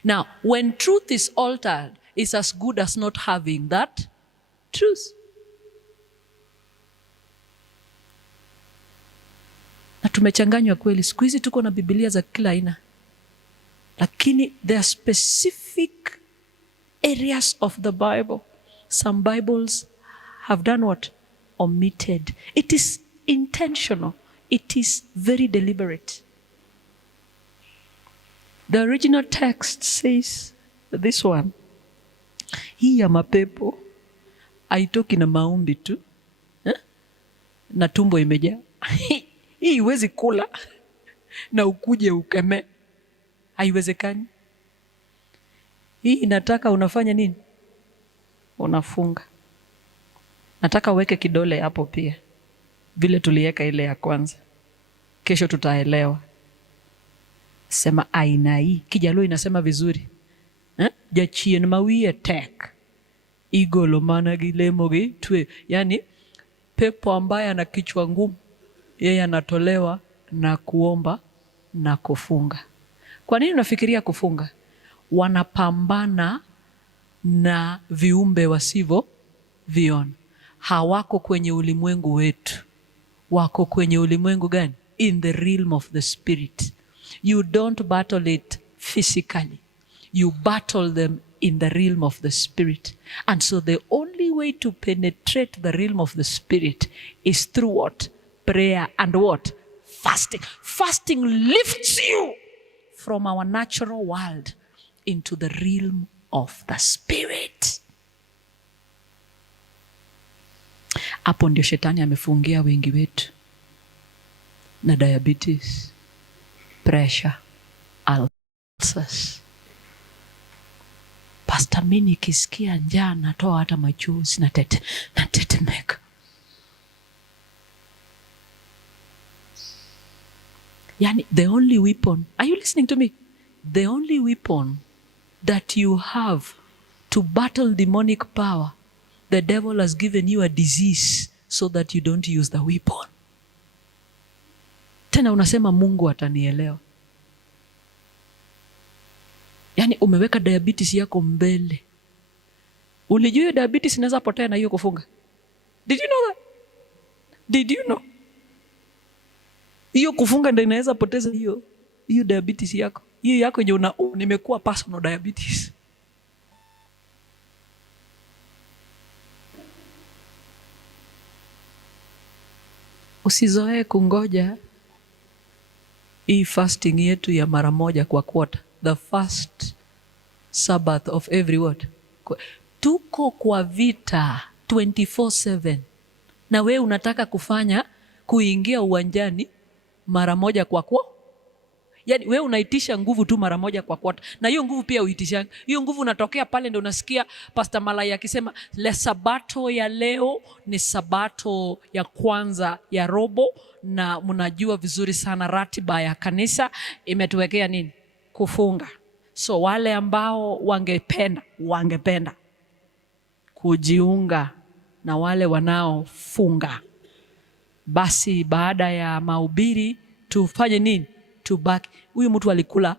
Now, when truth is altered, it's as good as not having that truth. Na tumechanganywa kweli. Siku hizi tuko na Biblia za kila aina. Lakini there are specific areas of the Bible. Some Bibles have done what? Omitted. It is intentional. It is very deliberate. The original text says this one. Hii ya mapepo haitoki na maombi tu. Na tumbo imejaa. Hii huwezi kula na ukuje ukeme. Haiwezekani. Hii inataka unafanya nini? Unafunga. Nataka uweke kidole hapo pia. Vile tuliweka ile ya kwanza. Kesho tutaelewa. Sema aina hii. Kijaluo inasema vizuri. Jachien mawie tek. Igolo mana gilemogi twe. Yani pepo ambaye ana kichwa ngumu, yeye anatolewa na kuomba na kufunga. Kwa nini unafikiria kufunga? Wanapambana na viumbe wasivyo viona. Hawako kwenye ulimwengu wetu. Wako kwenye ulimwengu gani? In the realm of the spirit. You don't battle it physically. You battle them in the realm of the spirit. And so the only way to penetrate the realm of the spirit is through what? Prayer and what? Fasting. Fasting lifts you from our natural world into the realm of the spirit. Hapo ndio shetani amefungia wengi wetu na diabetes, pressure, ulcers. Pastor, mimi nikisikia njaa natoa hata machozi na tetemeka. Yani the only weapon, are you listening to me? The only weapon that you have to battle demonic power, the devil has given you a disease so that you don't use the weapon. Tena unasema Mungu atanielewa. Yani umeweka diabetes yako mbele. Ulijua diabetes inaweza potea na hiyo kufunga? Did you know that? Did you know? Hiyo kufunga ndio inaweza poteza hiyo diabetes yako. Hiyo yako yenye nimekuwa personal diabetes. Usizoee kungoja hii fasting yetu ya mara moja kwa quarter. The first Sabbath of every word. Tuko kwa vita 24/7. Na we unataka kuingia uwanjani mara moja kwa yani we unaitisha nguvu tu mara moja kwa quarter. Na hiyo nguvu pia uitisha. Hiyo nguvu unatokea pale ndio unasikia Pastor Malaya akisema le sabato ya leo ni sabato ya kwanza ya robo, na mnajua vizuri sana ratiba ya kanisa imetuwekea nini? Kufunga. So wale ambao wangependa kujiunga na wale wanaofunga, basi baada ya mahubiri tufanye nini? Tubaki. Huyu mtu alikula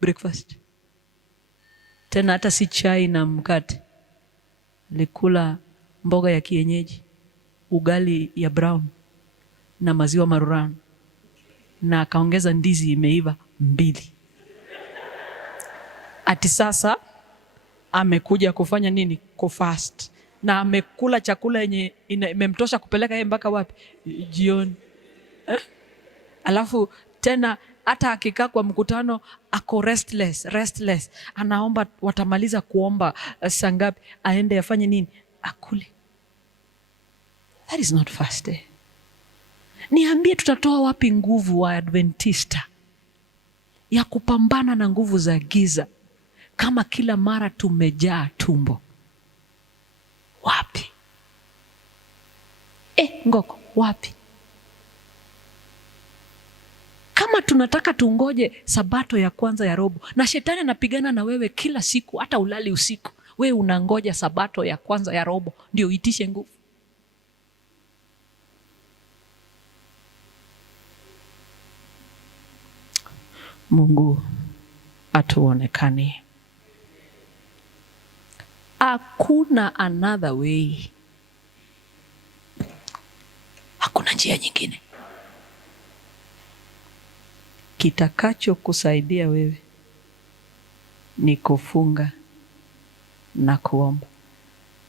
breakfast. Tena hata si chai na mkate. Alikula mboga ya kienyeji, ugali ya brown na maziwa marurano, na akaongeza ndizi imeiva 2. Ati sasa amekuja kufanya nini? Kufast. Na amekula chakula yenye imemtosha kupeleka yeye mpaka wapi? Jioni. Alafu tena hata akikaa kwa mkutano ako restless. Anaomba, watamaliza kuomba saa ngapi aende afanye nini? Akule. That is not fasting. Niambie tutatoa wapi nguvu wa Adventista ya kupambana na nguvu za giza kama kila mara tumejaa tumbo? Wapi? Ngoko, wapi? Kama tunataka tungoje sabato ya kwanza ya robo, na shetani anapigana na wewe kila siku, hata ulali usiku, wewe unangoja sabato ya kwanza ya robo ndio uitishe nguvu. Mungu atuonekane. Hakuna another way. Hakuna njia nyingine. Kitakacho kusaidia wewe ni kufunga na kuomba.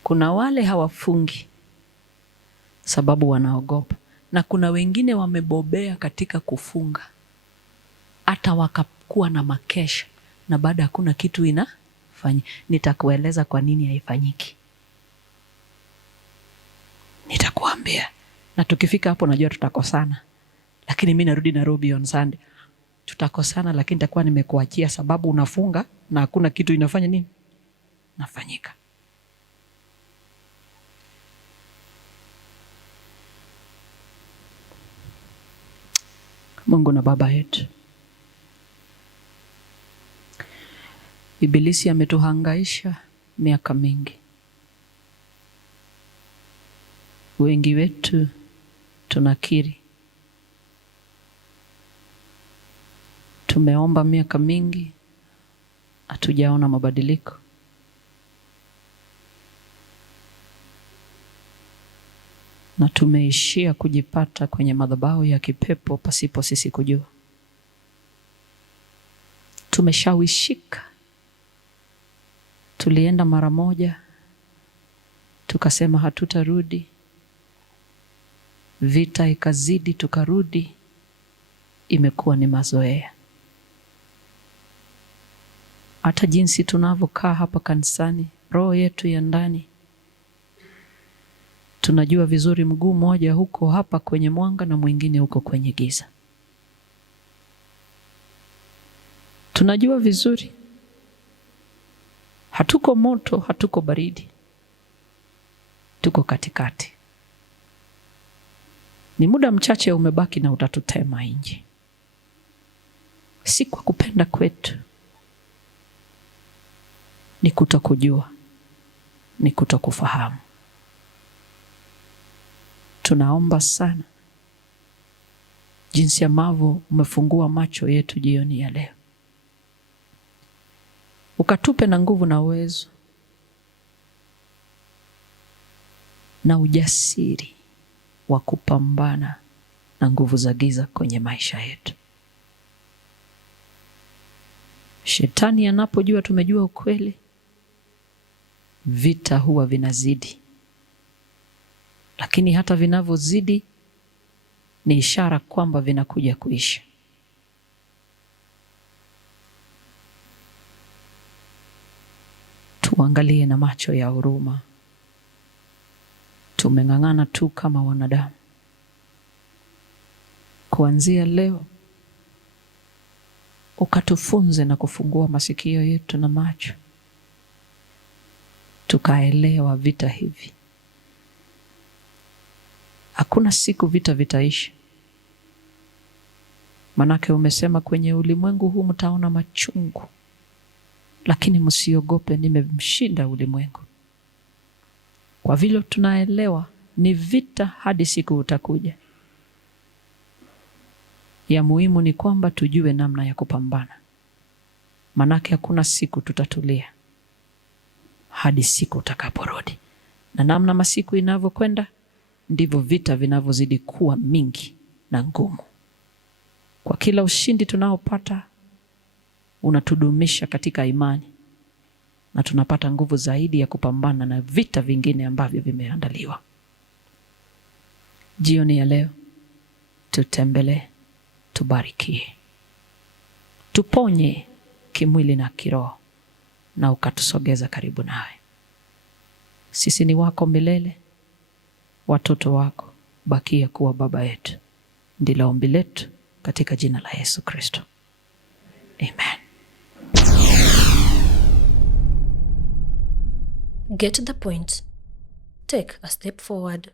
Kuna wale hawafungi sababu wanaogopa, na kuna wengine wamebobea katika kufunga hata kunakuwa na makesha na baada hakuna kitu inafanya. Nitakueleza kwa nini haifanyiki. Nitakuambia. Na tukifika hapo najua tutakosana. Lakini mimi narudi Nairobi on Sunday. Tutakosana lakini nitakuwa nimekuachia sababu unafunga na hakuna kitu inafanya nini? Nafanyika. Mungu na Baba yetu, Ibilisi ametuhangaisha miaka mingi. Wengi wetu tunakiri tumeomba miaka mingi, hatujaona mabadiliko. Na tumeishia kujipata kwenye madhabahu ya kipepo pasipo sisi kujua. Tumeshawishika. Tulienda mara moja, tukasema hatutarudi. Vita ikazidi, tukarudi. Imekuwa ni mazoea. Hata jinsi tunavyokaa hapa kanisani, roho yetu ya ndani, tunajua vizuri mguu mmoja huko hapa kwenye mwanga na mwingine huko kwenye giza. Tunajua vizuri. Hatuko moto, hatuko baridi. Tuko katikati. Ni muda mchache umebaki na utatutema nje. Si kwa kupenda kwetu. Ni kutokujua. Ni kutokufahamu. Tunaomba sana jinsi ambavyo umefungua macho yetu jioni ya leo. Ukatupe na nguvu na uwezo na ujasiri wa kupambana na nguvu za giza kwenye maisha yetu. Shetani anapojua tumejua ukweli, vita huwa vinazidi. Lakini hata vinavyozidi ni ishara kwamba vinakuja kuisha. Tuangalie na macho ya huruma. Tumeng'ang'ana tu kama wanadamu. Kuanzia leo, ukatufunze na kufungua masikio yetu na macho. Tukaelewa vita hivi. Hakuna siku vita vitaisha. Manake umesema kwenye ulimwengu huu mtaona machungu. Lakini msiogope, nimemshinda ulimwengu. Kwa vile tunaelewa ni vita hadi siku utakuja. Ya muhimu ni kwamba tujue namna ya kupambana. Manake hakuna siku tutatulia hadi siku utakaporudi. Na namna masiku inavyokwenda ndivyo vita vinavyozidi kuwa mingi na ngumu. Kwa kila ushindi tunaopata, unatudumisha katika imani. Na tunapata nguvu zaidi ya kupambana na vita vingine ambavyo vimeandaliwa. Jioni ya leo, tutembelee, tubarikie. Tuponye kimwili na kiroho na ukatusogeza karibu nawe. Sisi ni wako milele. Watoto wako, bakia kuwa baba yetu. Ndilo ombi letu katika jina la Yesu Kristo. Amen. Get the point. Take a step forward.